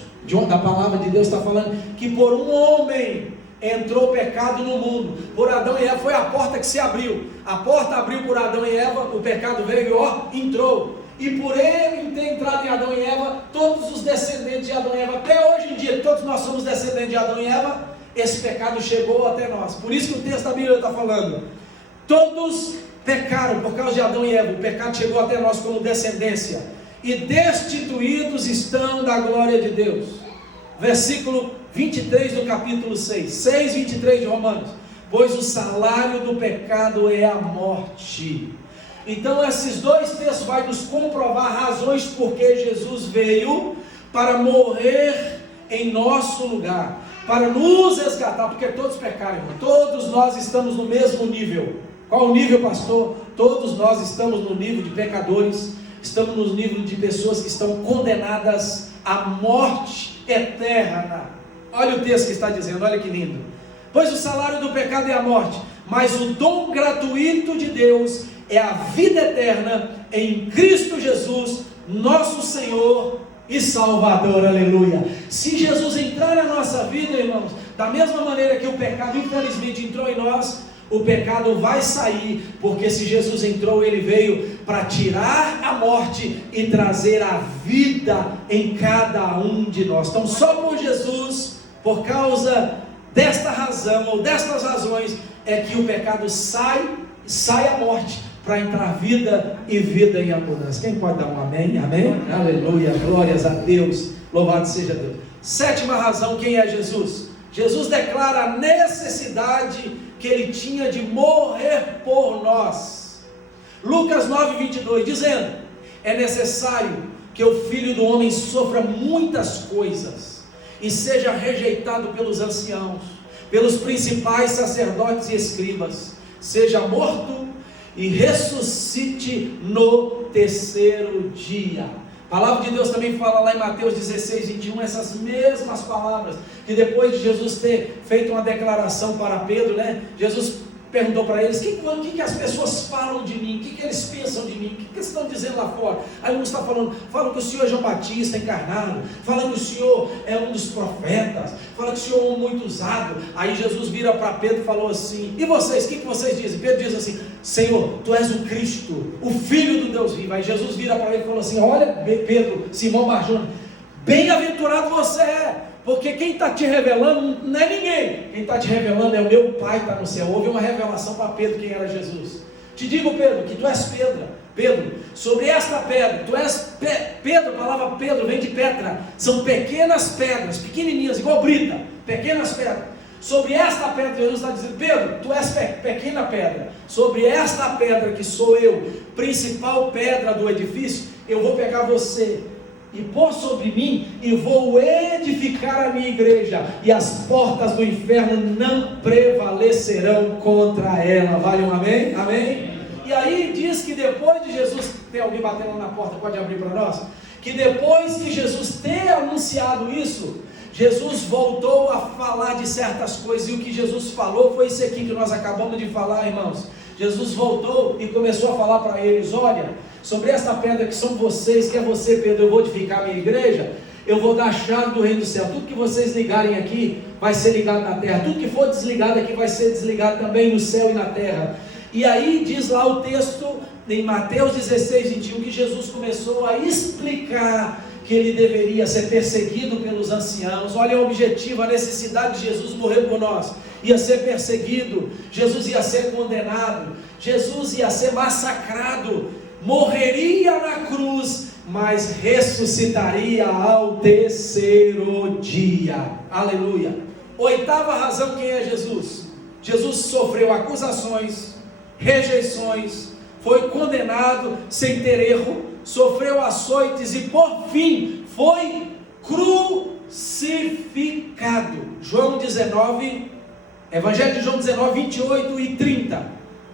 da palavra de Deus, está falando que por um homem entrou o pecado no mundo. Por Adão e Eva foi a porta que se abriu. A porta abriu por Adão e Eva, o pecado veio e entrou. E por ele ter entrado em Adão e Eva, todos os descendentes de Adão e Eva, até hoje em dia, todos nós somos descendentes de Adão e Eva, esse pecado chegou até nós. Por isso que o texto da Bíblia está falando: todos pecaram por causa de Adão e Eva, o pecado chegou até nós como descendência, e destituídos estão da glória de Deus. Versículo 23 do capítulo 6:23 de Romanos: pois o salário do pecado é a morte. Então esses dois textos vão nos comprovar razões porque Jesus veio para morrer em nosso lugar, para nos resgatar, porque todos pecaram, irmão. Todos nós estamos no mesmo nível. Qual o nível, pastor? Todos nós estamos no nível de pecadores, estamos no nível de pessoas que estão condenadas à morte eterna. Olha o texto que está dizendo, olha que lindo: pois o salário do pecado é a morte, mas o dom gratuito de Deus é a vida eterna em Cristo Jesus, nosso Senhor e Salvador. Aleluia. Se Jesus entrar na nossa vida, irmãos, da mesma maneira que o pecado infelizmente entrou em nós, o pecado vai sair, porque se Jesus entrou, ele veio para tirar a morte e trazer a vida em cada um de nós. Então só por Jesus, por causa desta razão ou destas razões, é que o pecado sai a morte, para entrar vida e vida em abundância. Quem pode dar um amém? Amém? Aleluia, glórias a Deus, louvado seja Deus. Sétima razão, quem é Jesus? Jesus declara a necessidade que ele tinha de morrer por nós. Lucas 9:22, dizendo: é necessário que o Filho do Homem sofra muitas coisas e seja rejeitado pelos anciãos, pelos principais sacerdotes e escribas, seja morto e ressuscite no terceiro dia. A palavra de Deus também fala lá em Mateus 16:21, essas mesmas palavras, que depois de Jesus ter feito uma declaração para Pedro, Jesus perguntou para eles: o que as pessoas falam de mim? O que eles pensam de mim? O que eles estão dizendo lá fora? Aí um está falam que o Senhor é João Batista encarnado, falam que o Senhor é um dos profetas, falam que o Senhor é um muito usado. Aí Jesus vira para Pedro e falou assim: e vocês, o que vocês dizem? Pedro diz assim: Senhor, tu és o Cristo, o Filho do Deus vivo. Aí Jesus vira para ele e falou assim: olha, Pedro, Simão Barjona, bem-aventurado você é, porque quem está te revelando não é ninguém, quem está te revelando é o meu Pai que está no céu. Houve uma revelação para Pedro quem era Jesus. Te digo, Pedro, que tu és Pedro, sobre esta pedra, tu és Pedro. A palavra Pedro vem de Petra, são pequenas pedras, pequenininhas, igual brita, pequenas pedras. Sobre esta pedra, Jesus está dizendo: Pedro, tu és pequena pedra, sobre esta pedra que sou eu, principal pedra do edifício, eu vou pegar você e pôr sobre mim, e vou edificar a minha igreja, e as portas do inferno não prevalecerão contra ela. Vale um amém? Amém? E aí diz que depois de Jesus, tem alguém batendo lá na porta, pode abrir para nós? Que depois que Jesus ter anunciado isso, Jesus voltou a falar de certas coisas, e o que Jesus falou foi isso aqui que nós acabamos de falar, irmãos. Jesus voltou e começou a falar para eles: olha, sobre essa pedra que são vocês, que é você, Pedro, eu vou edificar a minha igreja, eu vou dar a chave do reino do céu. Tudo que vocês ligarem aqui vai ser ligado na terra, tudo que for desligado aqui vai ser desligado também no céu e na terra. E aí diz lá o texto em Mateus 16:21 que Jesus começou a explicar que ele deveria ser perseguido pelos anciãos. Olha o objetivo, a necessidade de Jesus morrer por nós. Ia ser perseguido, Jesus ia ser condenado, Jesus ia ser massacrado, morreria na cruz, mas ressuscitaria ao terceiro dia. Aleluia. Oitava razão, quem é Jesus? Jesus sofreu acusações, rejeições, foi condenado sem ter erro, sofreu açoites e por fim foi crucificado. João 19, Evangelho de João 19, 28 e 30.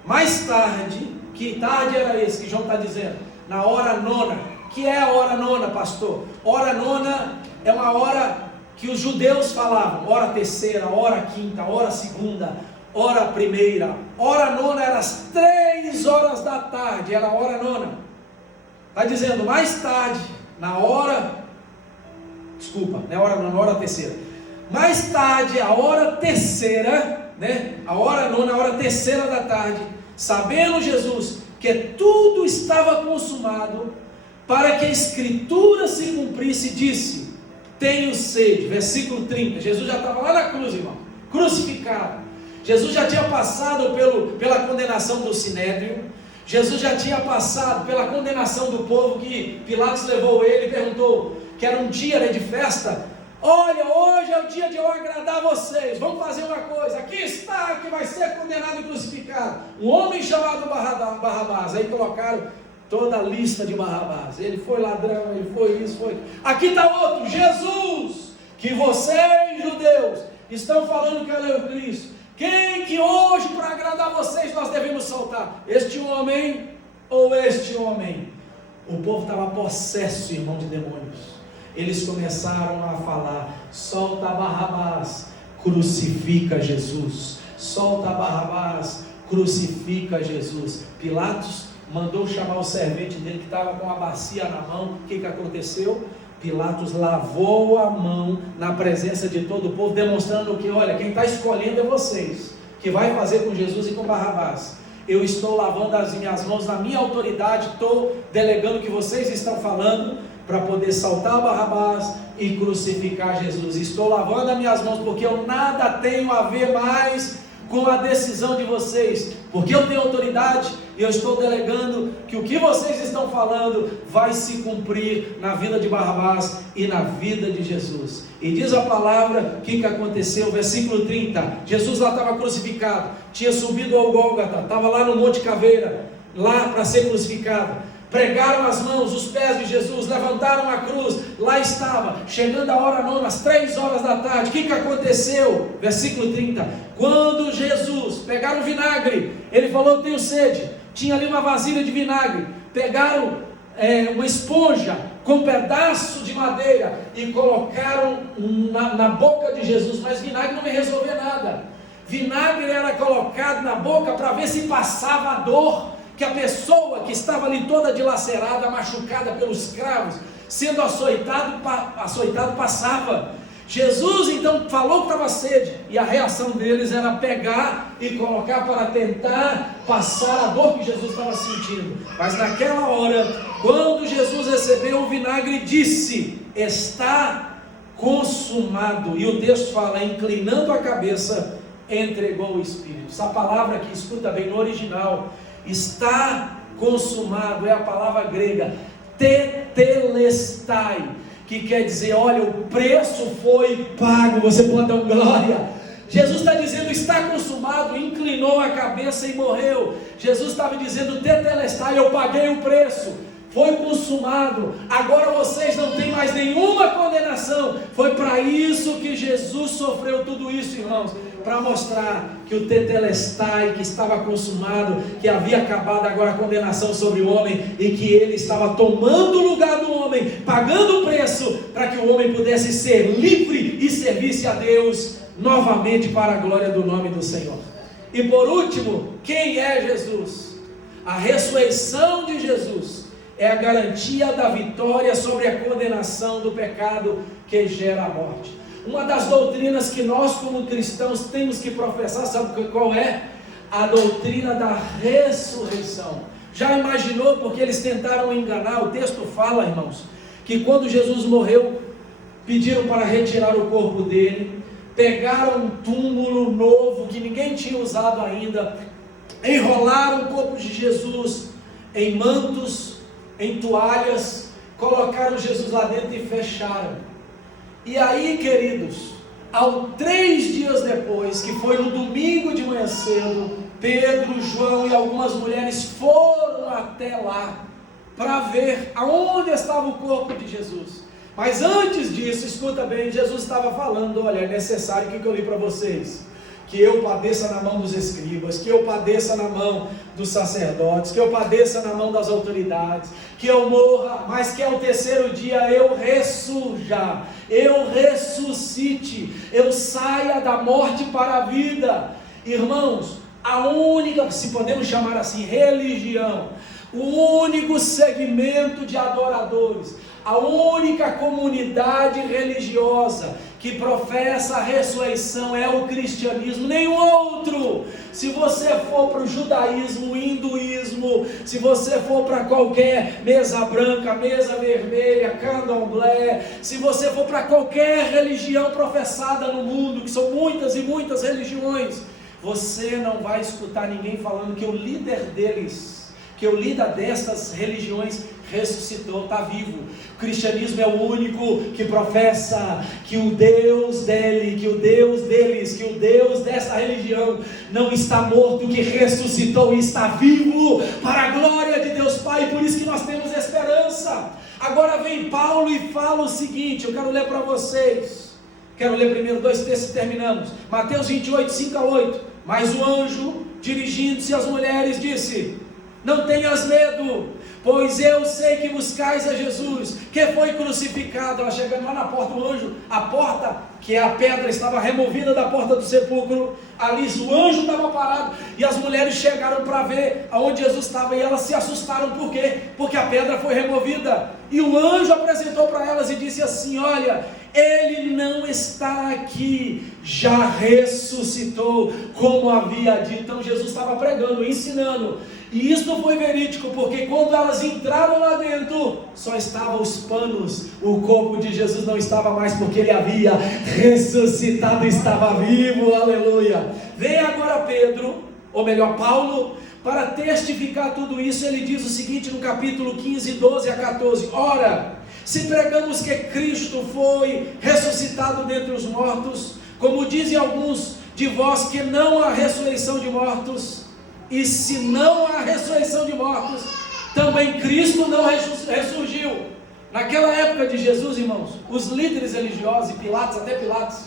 Mais tarde, que tarde era esse que João está dizendo? Na hora nona. Que é a hora nona, pastor? Hora nona é uma hora que os judeus falavam: hora terceira, hora quinta, hora segunda, hora primeira. Hora nona era às 3 horas da tarde, era a hora nona. Está dizendo mais tarde, na hora, desculpa, não é hora nona, na hora terceira. Mais tarde, a hora terceira, a hora nona, a hora terceira da tarde, sabendo Jesus que tudo estava consumado, para que a escritura se cumprisse, disse: tenho sede. Versículo 30, Jesus já estava lá na cruz, irmão, crucificado. Jesus já tinha passado pela condenação do Sinédrio, Jesus já tinha passado pela condenação do povo, que Pilatos levou ele e perguntou, que era um dia de festa: olha, hoje é o dia de eu agradar vocês, vamos fazer uma coisa, aqui está que vai ser condenado e crucificado, um homem chamado Barrabás. Aí colocaram toda a lista de Barrabás, ele foi ladrão, ele foi isso, foi... Aqui está outro, Jesus, que vocês, judeus, estão falando que ele é o Cristo. Quem que hoje, para agradar vocês, nós devemos soltar? Este homem ou este homem? O povo estava possesso, irmão, de demônios. Eles começaram a falar: solta Barrabás, crucifica Jesus. Solta Barrabás, crucifica Jesus. Pilatos mandou chamar o servente dele, que estava com a bacia na mão. O que aconteceu? Pilatos lavou a mão na presença de todo o povo, demonstrando que, olha, quem está escolhendo é vocês, que vai fazer com Jesus e com Barrabás. Eu estou lavando as minhas mãos na minha autoridade, estou delegando o que vocês estão falando, para poder saltar Barrabás e crucificar Jesus. Estou lavando as minhas mãos, porque eu nada tenho a ver mais com a decisão de vocês, porque eu tenho autoridade e eu estou delegando que o que vocês estão falando vai se cumprir na vida de Barrabás e na vida de Jesus. E diz a palavra, o que aconteceu, versículo 30, Jesus lá estava crucificado, tinha subido ao Gólgota, estava lá no Monte Caveira, lá para ser crucificado. Pregaram as mãos, os pés de Jesus, levantaram a cruz, lá estava, chegando a hora nona, às 3 horas da tarde. O que aconteceu? Versículo 30, quando Jesus, pegaram vinagre, ele falou: eu tenho sede, tinha ali uma vasilha de vinagre, pegaram uma esponja com um pedaço de madeira e colocaram na boca de Jesus, mas vinagre não ia resolver nada. Vinagre era colocado na boca para ver se passava a dor, que a pessoa que estava ali toda dilacerada, machucada pelos cravos, sendo açoitado passava. Jesus então falou que estava sede, e a reação deles era pegar e colocar para tentar passar a dor que Jesus estava sentindo. Mas naquela hora, quando Jesus recebeu o vinagre, disse: está consumado. E o texto fala: inclinando a cabeça, entregou o Espírito. Essa palavra aqui, escuta bem, no original, está consumado, é a palavra grega tetelestai, que quer dizer: olha, o preço foi pago. Você pode dar glória. Jesus está dizendo: está consumado, inclinou a cabeça e morreu. Jesus estava dizendo: tetelestai, eu paguei o preço, foi consumado, agora vocês não têm mais nenhuma condenação. Foi para isso que Jesus sofreu tudo isso, irmãos, para mostrar que o tetelestai, que estava consumado, que havia acabado agora a condenação sobre o homem, e que ele estava tomando o lugar do homem, pagando o preço, para que o homem pudesse ser livre e servisse a Deus novamente para a glória do nome do Senhor. E por último, quem é Jesus? A ressurreição de Jesus é a garantia da vitória sobre a condenação do pecado que gera a morte. Uma das doutrinas que nós como cristãos temos que professar, sabe qual é? A doutrina da ressurreição. Já imaginou? Porque eles tentaram enganar. O texto fala, irmãos, que quando Jesus morreu, pediram para retirar o corpo dele, pegaram um túmulo novo que ninguém tinha usado ainda, enrolaram o corpo de Jesus em mantos, em toalhas, colocaram Jesus lá dentro e fecharam. E aí, queridos, 3 dias depois, que foi no domingo de manhã cedo, Pedro, João e algumas mulheres foram até lá para ver aonde estava o corpo de Jesus. Mas antes disso, escuta bem, Jesus estava falando: olha, é necessário, o que eu li para vocês? Que eu padeça na mão dos escribas, que eu padeça na mão dos sacerdotes, que eu padeça na mão das autoridades, que eu morra, mas que ao 3º dia eu ressurja, eu ressuscite, eu saia da morte para a vida. Irmãos, a única, se podemos chamar assim, religião, o único segmento de adoradores, a única comunidade religiosa que professa a ressurreição é o cristianismo, nenhum outro. Se você for para o judaísmo, o hinduísmo, se você for para qualquer mesa branca, mesa vermelha, candomblé, se você for para qualquer religião professada no mundo, que são muitas e muitas religiões, você não vai escutar ninguém falando que o líder deles, que o líder destas religiões ressuscitou, está vivo. O cristianismo é o único que professa que o Deus dele, que o Deus deles, que o Deus dessa religião não está morto, que ressuscitou e está vivo para a glória de Deus Pai, por isso que nós temos esperança. Agora vem Paulo e fala o seguinte, eu quero ler para vocês, quero ler primeiro 2 textos e terminamos. Mateus 28, 5-8, mas o anjo, dirigindo-se às mulheres, disse: não tenhas medo, pois eu sei que buscais a Jesus, que foi crucificado. Ela chegando lá na porta, o anjo, a porta, que é a pedra, estava removida da porta do sepulcro, ali o anjo estava parado, e as mulheres chegaram para ver aonde Jesus estava, e elas se assustaram. Por quê? Porque a pedra foi removida, e o anjo apresentou para elas e disse assim: olha, ele não está aqui, já ressuscitou, como havia dito. Então Jesus estava pregando, ensinando, e isso foi verídico, porque quando elas entraram lá dentro, só estavam os panos, o corpo de Jesus não estava mais, porque ele havia ressuscitado, estava vivo, aleluia. Vem agora Pedro, ou melhor Paulo, para testificar tudo isso. Ele diz o seguinte no capítulo 15, 12-14, ora, se pregamos que Cristo foi ressuscitado dentre os mortos, como dizem alguns de vós que não há ressurreição de mortos, e se não há ressurreição de mortos, também Cristo não ressurgiu. Naquela época de Jesus, irmãos, os líderes religiosos, e Pilatos, até Pilatos,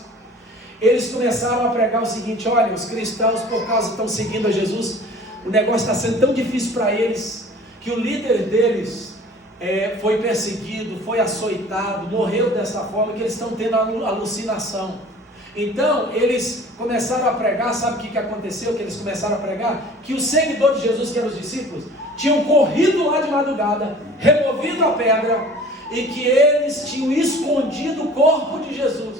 eles começaram a pregar o seguinte: olha, os cristãos, por causa que estão seguindo a Jesus, o negócio está sendo tão difícil para eles, que o líder deles foi perseguido, foi açoitado, morreu dessa forma, que eles estão tendo alucinação. Então eles começaram a pregar. Sabe o que aconteceu? Que eles começaram a pregar que os seguidores de Jesus, que eram os discípulos, tinham corrido lá de madrugada, removido a pedra, e que eles tinham escondido o corpo de Jesus,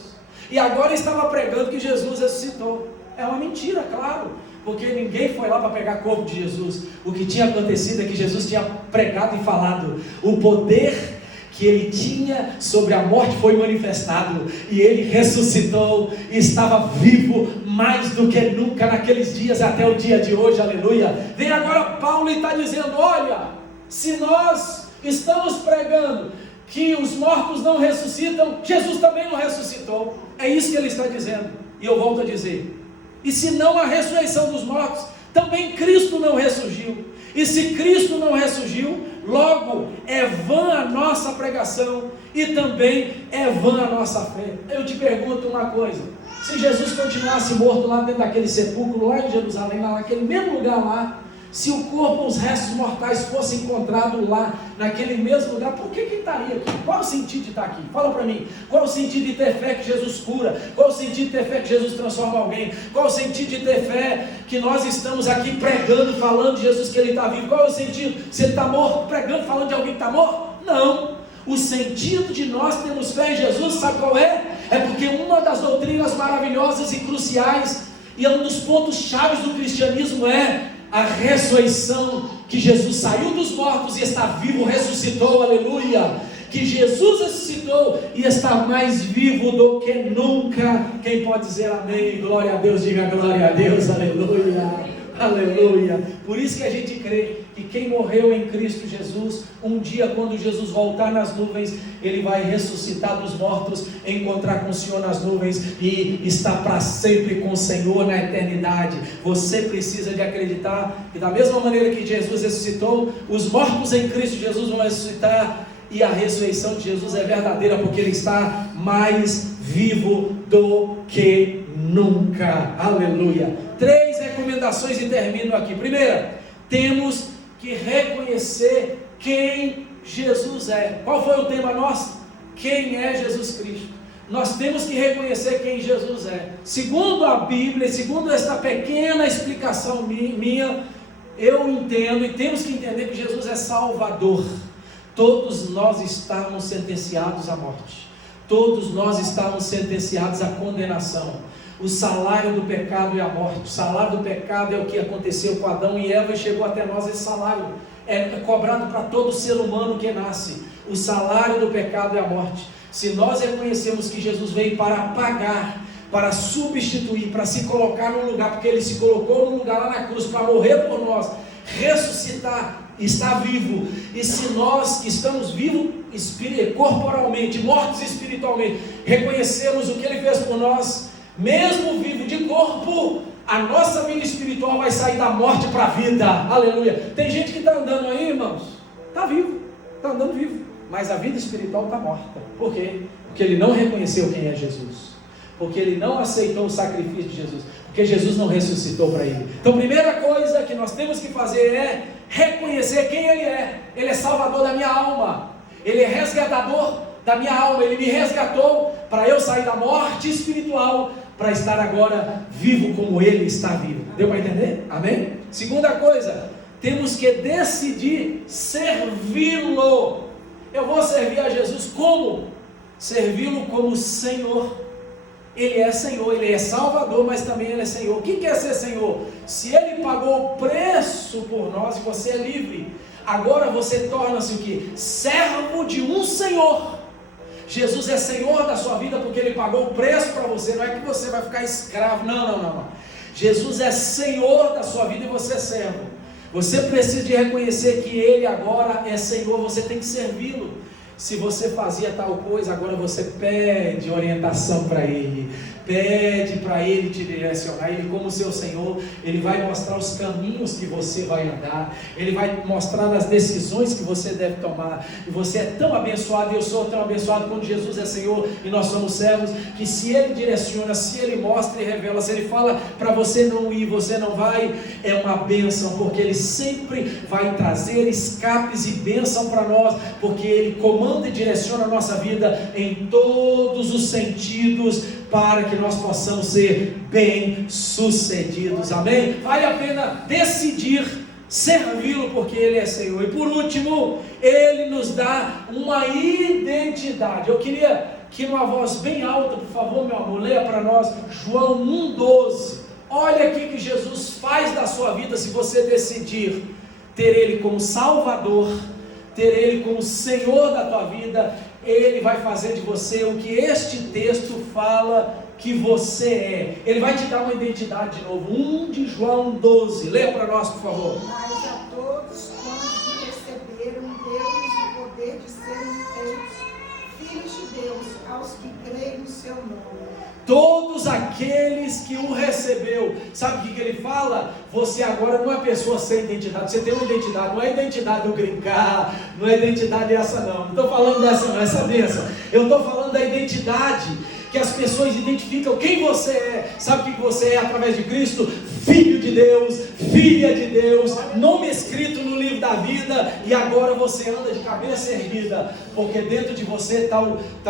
e agora estava pregando que Jesus ressuscitou. É uma mentira, claro, porque ninguém foi lá para pegar o corpo de Jesus. O que tinha acontecido é que Jesus tinha pregado e falado, o poder que ele tinha sobre a morte foi manifestado, e ele ressuscitou, e estava vivo mais do que nunca naqueles dias, até o dia de hoje, aleluia. Vem agora Paulo e está dizendo: olha, se nós estamos pregando que os mortos não ressuscitam, Jesus também não ressuscitou. É isso que ele está dizendo, e eu volto a dizer: e se não há ressurreição dos mortos, também Cristo não ressurgiu. E se Cristo não ressurgiu, logo é vã a nossa pregação, e também é vã a nossa fé. Eu te pergunto uma coisa: se Jesus continuasse morto lá dentro daquele sepulcro, lá em Jerusalém, lá naquele mesmo lugar lá, se o corpo, os restos mortais fossem encontrados lá, naquele mesmo lugar, por que estaria aqui? Qual o sentido de estar aqui? Fala para mim. Qual o sentido de ter fé que Jesus cura? Qual o sentido de ter fé que Jesus transforma alguém? Qual o sentido de ter fé que nós estamos aqui pregando, falando de Jesus, que Ele está vivo? Qual é o sentido? Se Ele está morto, pregando, falando de alguém que está morto? Não. O sentido de nós termos fé em Jesus, sabe qual é? É porque uma das doutrinas maravilhosas e cruciais, e é um dos pontos chaves do cristianismo, é a ressurreição, que Jesus saiu dos mortos e está vivo, ressuscitou, aleluia, que Jesus ressuscitou e está mais vivo do que nunca. Quem pode dizer amém? Glória a Deus, diga glória a Deus, aleluia, aleluia. Por isso que a gente crê que quem morreu em Cristo Jesus, um dia quando Jesus voltar nas nuvens, Ele vai ressuscitar dos mortos, encontrar com o Senhor nas nuvens e estar para sempre com o Senhor na eternidade. Você precisa de acreditar que da mesma maneira que Jesus ressuscitou, os mortos em Cristo Jesus vão ressuscitar, e a ressurreição de Jesus é verdadeira, porque Ele está mais vivo do que nunca, aleluia. 3 recomendações e termino aqui. Primeira, temos que reconhecer quem Jesus é. Qual foi o tema nosso? Quem é Jesus Cristo? Nós temos que reconhecer quem Jesus é. Segundo a Bíblia, segundo esta pequena explicação minha, eu entendo, e temos que entender, que Jesus é Salvador. Todos nós estávamos sentenciados à morte, todos nós estávamos sentenciados à condenação. O salário do pecado é a morte. O salário do pecado é o que aconteceu com Adão e Eva, e chegou até nós. Esse salário é cobrado para todo ser humano que nasce. O salário do pecado é a morte. Se nós reconhecemos que Jesus veio para pagar, para substituir, para se colocar no lugar, porque Ele se colocou no lugar lá na cruz para morrer por nós, ressuscitar, está vivo. E se nós que estamos vivos corporalmente, mortos espiritualmente, reconhecemos o que Ele fez por nós, mesmo vivo de corpo, a nossa vida espiritual vai sair da morte para a vida. Aleluia. Tem gente que está andando aí, irmãos, está vivo, está andando vivo, mas a vida espiritual está morta. Por quê? Porque ele não reconheceu quem é Jesus, porque ele não aceitou o sacrifício de Jesus, porque Jesus não ressuscitou para ele. Então, a primeira coisa que nós temos que fazer é reconhecer quem Ele é. Ele é salvador da minha alma, Ele é resgatador da minha alma. Ele me resgatou para eu sair da morte espiritual, para estar agora vivo como Ele está vivo. Deu para entender? Amém? Segunda coisa, temos que decidir servi-lo. Eu vou servir a Jesus como? Servi-lo como Senhor. Ele é Senhor, Ele é Salvador, mas também Ele é Senhor. O que é ser Senhor? Se Ele pagou o preço por nós e você é livre, agora você torna-se o quê? Servo de um Senhor. Jesus é Senhor da sua vida porque Ele pagou o preço para você. Não é que você vai ficar escravo, não. Jesus é Senhor da sua vida e você é servo. Você precisa de reconhecer que Ele agora é Senhor, você tem que servi-lo. Se você fazia tal coisa, agora você pede orientação para Ele, pede para Ele te direcionar. Ele, como seu Senhor, Ele vai mostrar os caminhos que você vai andar, Ele vai mostrar as decisões que você deve tomar. E você é tão abençoado, e eu sou tão abençoado quando Jesus é Senhor e nós somos servos, que se Ele direciona, se Ele mostra e revela, se Ele fala para você não ir, você não vai, é uma bênção, porque Ele sempre vai trazer escapes e bênção para nós, porque Ele comanda e direciona a nossa vida em todos os sentidos, para que nós possamos ser bem-sucedidos. Amém? Vale a pena decidir servi-lo, porque Ele é Senhor. E por último, Ele nos dá uma identidade. Eu queria que numa voz bem alta, por favor, meu amor, leia para nós João 1,12. Olha aqui que Jesus faz da sua vida, se você decidir ter Ele como Salvador, ter Ele como Senhor da tua vida. Ele vai fazer de você o que este texto fala que você é. Ele vai te dar uma identidade de novo. 1 de João 12, leia para nós, por favor. Mas a todos quantos receberam, deu-lhes o poder de serem feitos filhos de Deus, aos que creem no seu nome. Todos aqueles que o recebeu. Sabe o que ele fala? Você agora não é pessoa sem identidade. Você tem uma identidade. Não é identidade do brincar, não é identidade essa não. Não estou falando dessa não, essa bênção. Eu estou falando da identidade que as pessoas identificam quem você é. Sabe o que você é através de Cristo? Filho de Deus, filha de Deus, nome escrito no livro da vida. E agora você anda de cabeça erguida, porque dentro de você está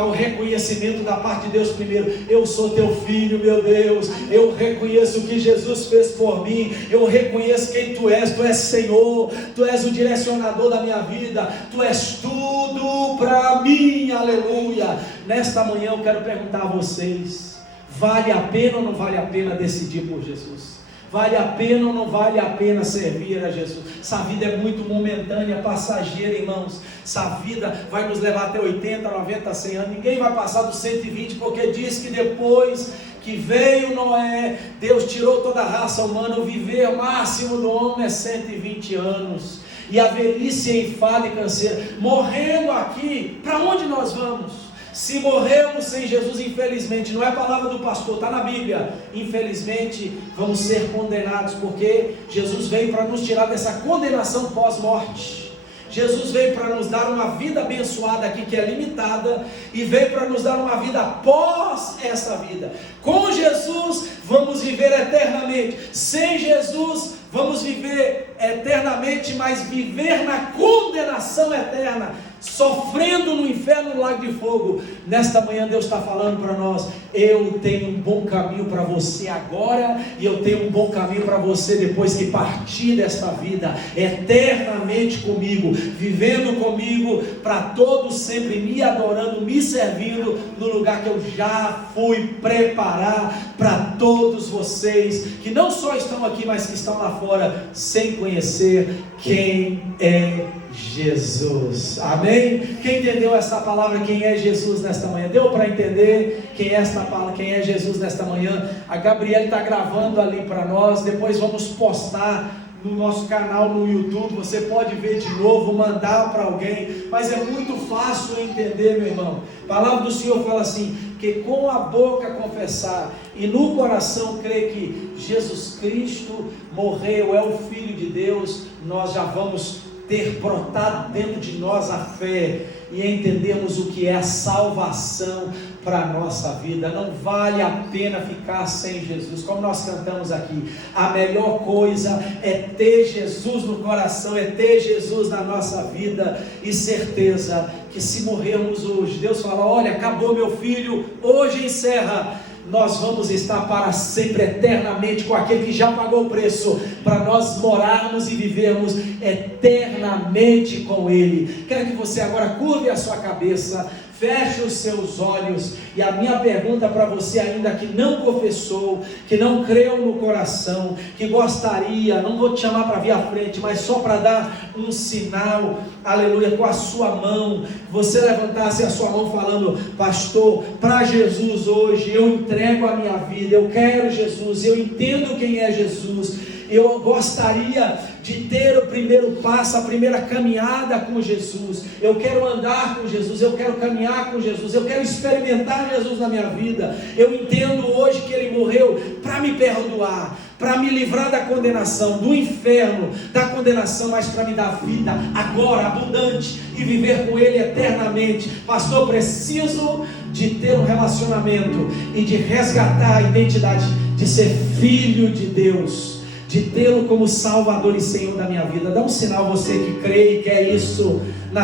o reconhecimento da parte de Deus primeiro. Eu sou teu filho, meu Deus. Eu reconheço o que Jesus fez por mim. Eu reconheço quem tu és Senhor, tu és o direcionador da minha vida, tu és tudo para mim, aleluia. Nesta manhã eu quero perguntar a vocês: vale a pena ou não vale a pena decidir por Jesus? Vale a pena ou não vale a pena servir a Jesus? Essa vida é muito momentânea, passageira, irmãos. Essa vida vai nos levar até 80, 90, 100 anos. Ninguém vai passar dos 120, porque diz que depois que veio Noé, Deus tirou toda a raça humana. O viver máximo do homem é 120 anos. E a velhice é enfado e canseira. Morrendo aqui, para onde nós vamos? Se morrermos sem Jesus, infelizmente, não é a palavra do pastor, está na Bíblia, infelizmente vamos ser condenados, porque Jesus veio para nos tirar dessa condenação pós-morte. Jesus veio para nos dar uma vida abençoada aqui, que é limitada, e veio para nos dar uma vida após essa vida. Com Jesus vamos viver eternamente, sem Jesus vamos viver eternamente, mas viver na condenação eterna, sofrendo no inferno, no lago de fogo. Nesta manhã Deus está falando para nós: eu tenho um bom caminho para você agora, e eu tenho um bom caminho para você depois que partir desta vida, eternamente comigo, vivendo comigo para todos sempre, me adorando, me servindo no lugar que eu já fui preparar para todos vocês, que não só estão aqui, mas que estão lá fora, sem conhecer quem é Jesus. Amém? Quem entendeu essa palavra, quem é Jesus nesta manhã? Deu para entender quem é esta palavra, quem é Jesus nesta manhã? A Gabriela está gravando ali para nós. Depois vamos postar no nosso canal no YouTube, você pode ver de novo, mandar para alguém, mas é muito fácil entender, meu irmão. A palavra do Senhor fala assim, que com a boca confessar e no coração crer que Jesus Cristo morreu, é o Filho de Deus, nós já vamos ter brotado dentro de nós a fé e entendemos o que é a salvação para a nossa vida. Não vale a pena ficar sem Jesus, como nós cantamos aqui, a melhor coisa é ter Jesus no coração, é ter Jesus na nossa vida, e certeza que se morrermos hoje, Deus fala, olha, acabou meu filho, hoje encerra, nós vamos estar para sempre, eternamente, com aquele que já pagou o preço, para nós morarmos e vivermos eternamente com Ele. Quero que você agora curve a sua cabeça, feche os seus olhos, e a minha pergunta para você ainda que não confessou, que não creu no coração, que gostaria, não vou te chamar para vir à frente, mas só para dar um sinal, aleluia, com a sua mão, você levantasse a sua mão falando, pastor, para Jesus hoje, eu entrego a minha vida, eu quero Jesus, eu entendo quem é Jesus, eu gostaria de ter o primeiro passo, a primeira caminhada com Jesus, eu quero andar com Jesus, eu quero caminhar com Jesus, eu quero experimentar Jesus na minha vida, eu entendo hoje que Ele morreu para me perdoar, para me livrar da condenação, do inferno, da condenação, mas para me dar vida agora, abundante, e viver com Ele eternamente. Pastor, preciso de ter um relacionamento e de resgatar a identidade de ser filho de Deus, de tê-lo como Salvador e Senhor da minha vida. Dá um sinal, você que crê e quer isso na